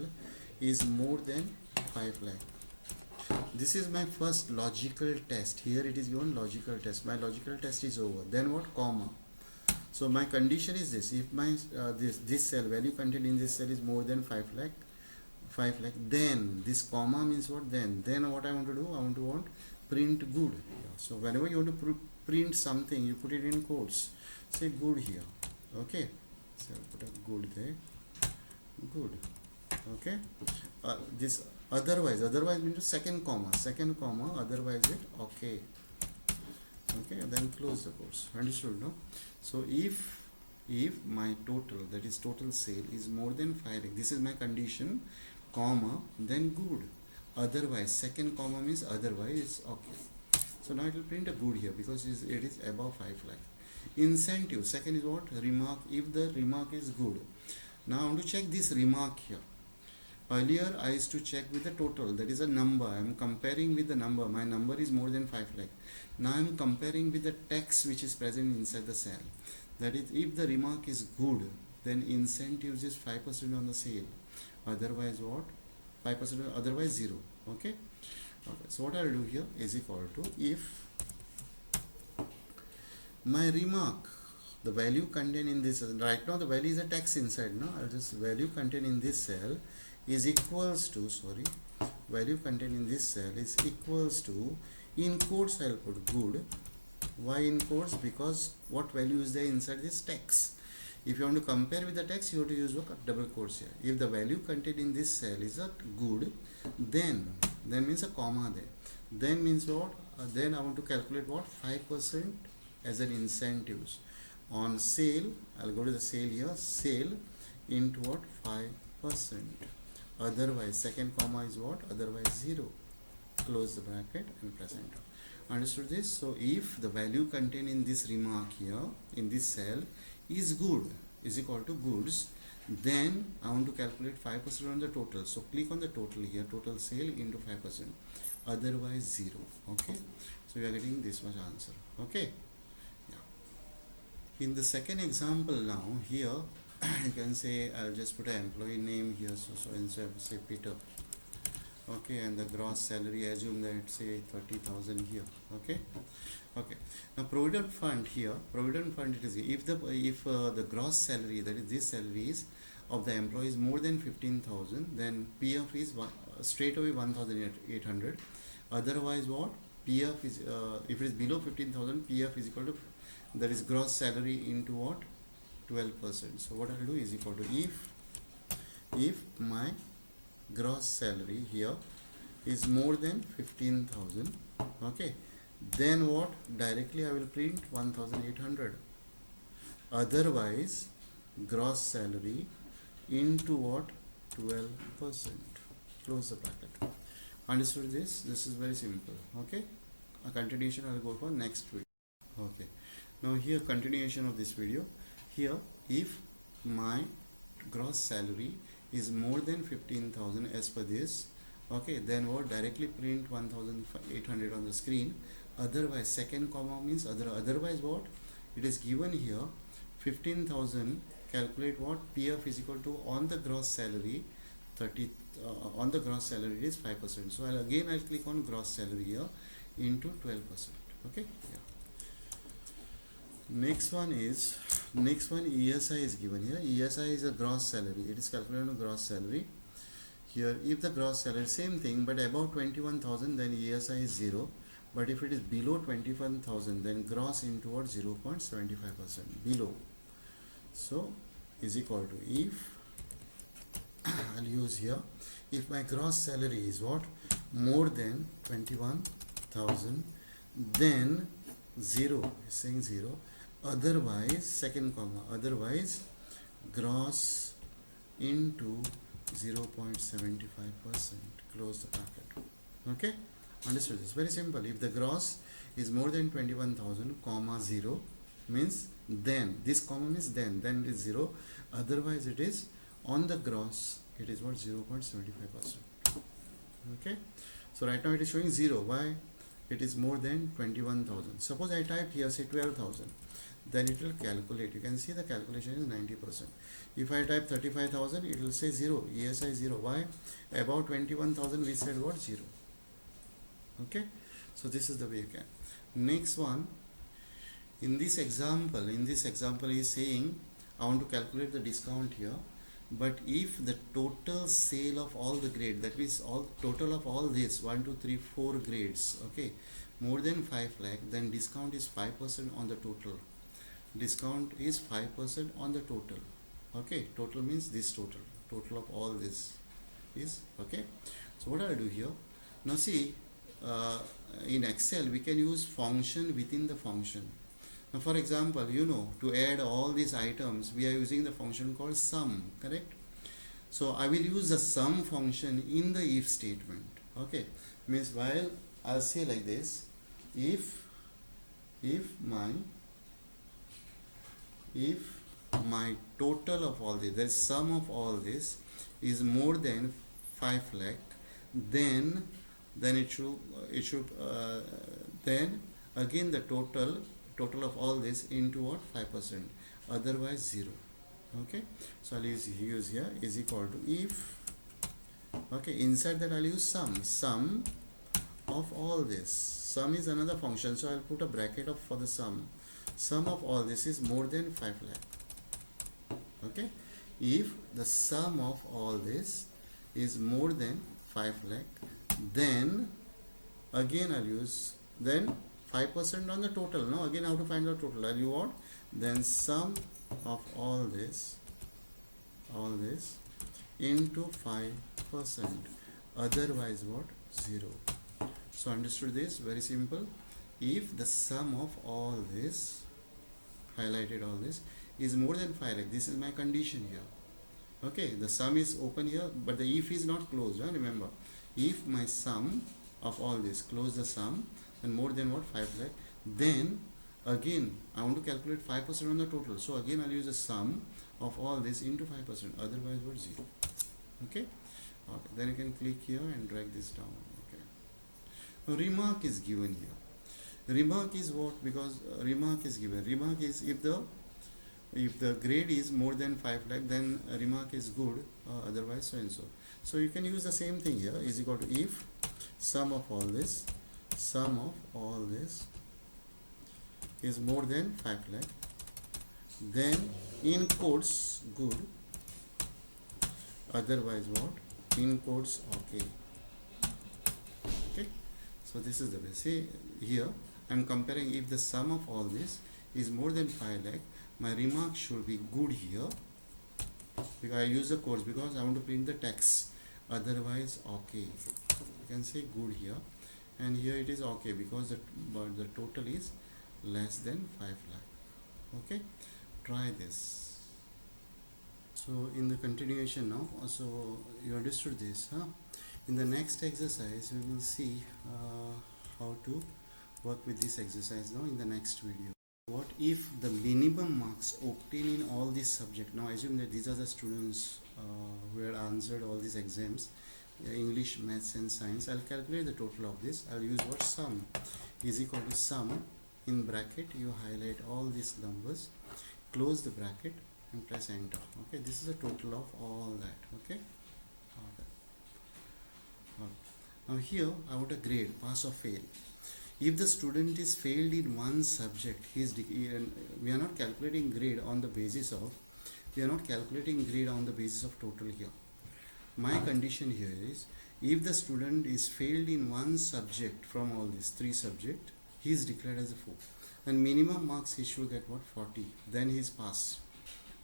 is more than 5 lakh. This is my first logical test. Here it is given logical test. My logical test is over. Then what? Comma. So my condition is this: if my this cell value contained in this cell is more than 5 lakh, then this comma means what? Then what I want to do? I want print good. Yeah. So whenever you want to print something, you put it in quotes. Say good here. Okay. So I'll put a good there. Good. Okay. This otherwise means second comma, otherwise it okay. Okay, and then close the quotes. Understood, no? So if my total, that is total sale, is more than 5 lakh, this is my condition, comma, then good. Otherwise, second comma means otherwise it's okay. So now it will print a good here because it is above 5 lakh. Incentive, second is what? Remark, if the remark is good. Now I want to check this remark here. Earlier I used to check with the total, that is a number. I am comparing with the number. My number is more than 5 lakh. Now I am comparing with the text which is present inside the cell. That is, if the remark is good, then incentives is 5% on the sale. Otherwise what? 5%, otherwise 0. Okay. Okay. So what I will do here is equal to if my remark, the value contained in this, right now the value is a text inside. No, I'll just value contained in this cell is equals to, value contained in this cell is equals to, in quotes I'll put good. Why in quotes? Because what value is there inside this text. If you want to compare with the text, you have to use double quotes here. If the value contained in this cell is a good, then means a comma there. Then means what? Then I want to calculate what? 5% as an incentives. On sale, I'll go to the sale here, sale into what? 5%. Otherwise, second comma is what? Otherwise 0. Close the bracket and press enter. Understood this? So if the value contained in this remark here, in this cell, is good, is equal to goods, then I want to calculate 5% on the total. So click on the total here, total sale into 5%. Otherwise 0. Okay. So you are getting this much answer. Okay. Yeah. In the second example now, here you can say, I'll just put an employee name here, so instead of say Peter. Okay, and the gross salary, assume that say 30,000 here. Okay. Okay. Now provident fund here, provident fund it is, if the gross salary, that is this salaries of the employee is more than 15,000, then PF is straight away 1,800. Otherwise what? PF is if it is below 15,000, PF is equal to, that is gross salary into what? 12%. So what I'll do is equal to if my gross salary here is more than 15,000, okay, then what? Directly I will print 1,800. Otherwise, gross salary into what? 12%. Close the bracket. Understood this? This is very simple. Okay. A continuation I will go for next week. Okay. Now here continuation of this video. Here, if my gross salary is more than 15,000 as per this, okay, then what? Directly print 1,800 on the screen. Otherwise, second comma means otherwise what? It is given here 15,000. Calculate what? PF is equal to, on the gross salary 30 on the gross salary it is 5%. So I'll click on gross salary here into 12%. Okay. Yeah. Next one ESI is given here. ESI is a gross salary. It is calculated on gross salary. Here, if the gross salary, same thing, but above 21,000, then ESI is 0. But if it is below 21,000, then gross into what? 0.75% below. So is equal to, if I'll use here, if my gross salary is what? More than 21,000, then 0 is saying 0. Otherwise, second comma, otherwise gross into 0.75%. Close the bracket. Okay. Understood this? Very simple. If the gross is more than 21,000, comma 0 means then this column is then it is 0, otherwise it is on the gross, it is what, 0.75%. Okay, so right now it is showing 0. Why? It is more than 21,000. Suppose I type here say 12,000, then it will calculate. You can see the calculation is 90%. If I type 35,000, it will say 0, ESI 0. Why? About 21,000 we said what, 0. Okay, so this is the way you can. Next one, in this example is saying I want to calculate the discount here, but if the total sale of all the grade, that means all total of all this 1 2 3 4 grades, okay, more than 5 lakh, then discount is 5% on the total. Discount is 5% on the total. Okay, total means this total of all this is, okay. So what I'll do here, now see, in Excel we can use function within the function. Now for example, you know, to add all these items we are using the function called sum, correct? So I will use the sum function in the if statement. Okay, means while I'll say like this, if my total of all this, the sum of all this is more than 5 lakh, then it should then again the total of all this into what, 5%, otherwise 0. Okay, so I'll use here is equal to if, okay, inside that I'll use sum of all this. Sum is another function, so I'll put a bracket of for the sum of all this is more than 5 lakh. Okay, if the sum of all this is more than 5 lakh, then again I'll use then 5% on the total. Now again how to find the total, I'll use what, then sum of all this into 5%, otherwise what, 0. So understood this? Very simple. If the sum of all this, highlighted all this, is more than 5 lakh, this is my condition here. Okay, the sum is open here, but the if is not closed. Remember, if my sum of all this, close the sum, and more than what, 5 lakh, then again I want to calculate 5% on the total. So again I'll use the sum of all this into 5%, otherwise what, 0. Okay, then you can click here and drag this down. Okay, now remark is given here. Remark is what? Because remark is given. Remark is if the grade is more than 5 lakh, then remark is good, otherwise so and so. So you can use the same thing here, is equal to if sum of all this is more than 5 lakh, then in quotes good, otherwise what, in quotes okay. Okay, so this is the way. See here I'm comparing, if the sum of all this is more than 5 lakh, my remark should be good here, because I use the quotes because I want to print the text, otherwise okay. You can say good here, and here it is okay because the total is less than 5 lakh. Okay, try this. So in the continuation now, so you understood this, huh? In the next exercise we will see how to work with this exercise now in the next video. What if the minimum marks obtained in all these subjects? Now assume that these are the students who had answered all these exams, English, Maths and Science. I'll calculate the total of this. I'll use what, sum is equal to sum, in bracket you highlight all these numbers, close the bracket and press enter. Okay, this is the total of all that. Okay, now here I want a grade, pass or fail. If the student is failed in one subject, we are not calculating grade on the basis of total here. My condition here is, if the student is failed in one subject from all these 3 subjects, he is declared as a fool, and minimum marks he should get what, 40, then he is pass,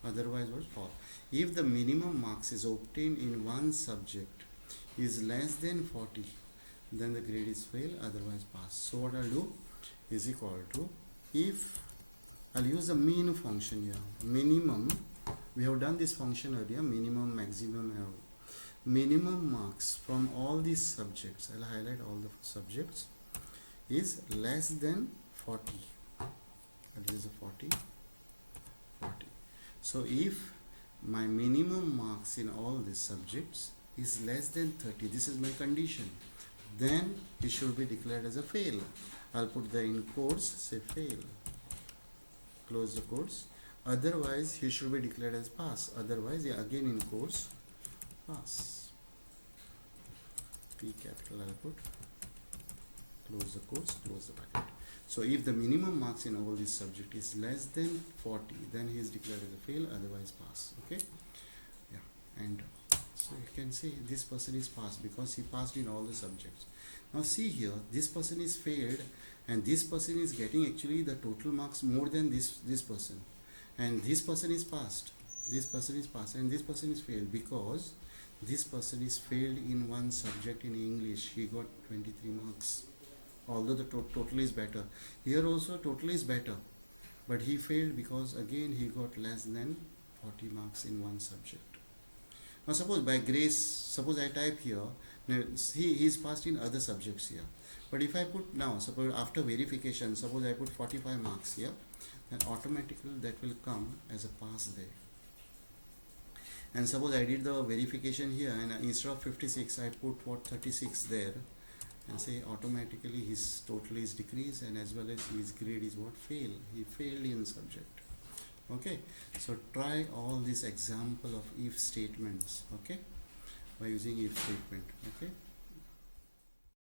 otherwise what, fall. If the minimum marks is obtained in one subject is less than 40, then the grade is fail, otherwise pass. So what I'll do is equal to, if I'll use the mean function here, minimum, we have done this function earlier, minimum, maximum, minimum marks from all these subjects, I'll highlight all the subjects, is less than 40. I'll use a 40, So if my minimum marks in all these subjects is less than 30, this is my condition, then it should be declared as a fail. I'll put the in quotes, say fail, close the quotes. Otherwise he should be declared as pass. Otherwise, yeah, again in quotes, pass. P capital I'll put, close the quotes, close the bracket. So if the minimum marks in all this subject is less than 40, then he is declared as a fail, otherwise pass. Okay, yeah. And so you can say this person is passed because he passed in all the subjects. Now see here, this person is failed and this person is getting actually the total marks more than this person, and this person is passed, this person is passed, and this person is failed because this person is failed in one subject in English. He got 23 marks, although the total is better. Here also total is better, but he failed because again he got less than 40 marks in one subject. Now suppose by grace, suppose I type here, now he is passed in other subjects here. But if I put now, suppose after verification, suppose I put 45 marks here, then automatically that will come as a pass there. And suppose I did the verification here and instead of 56 I put what 36 there, and say automatically his total is decreased and as well as his grade is what fail. He failed in subject. Okay, so try all these example of if statements, okay, by using if statement. Okay.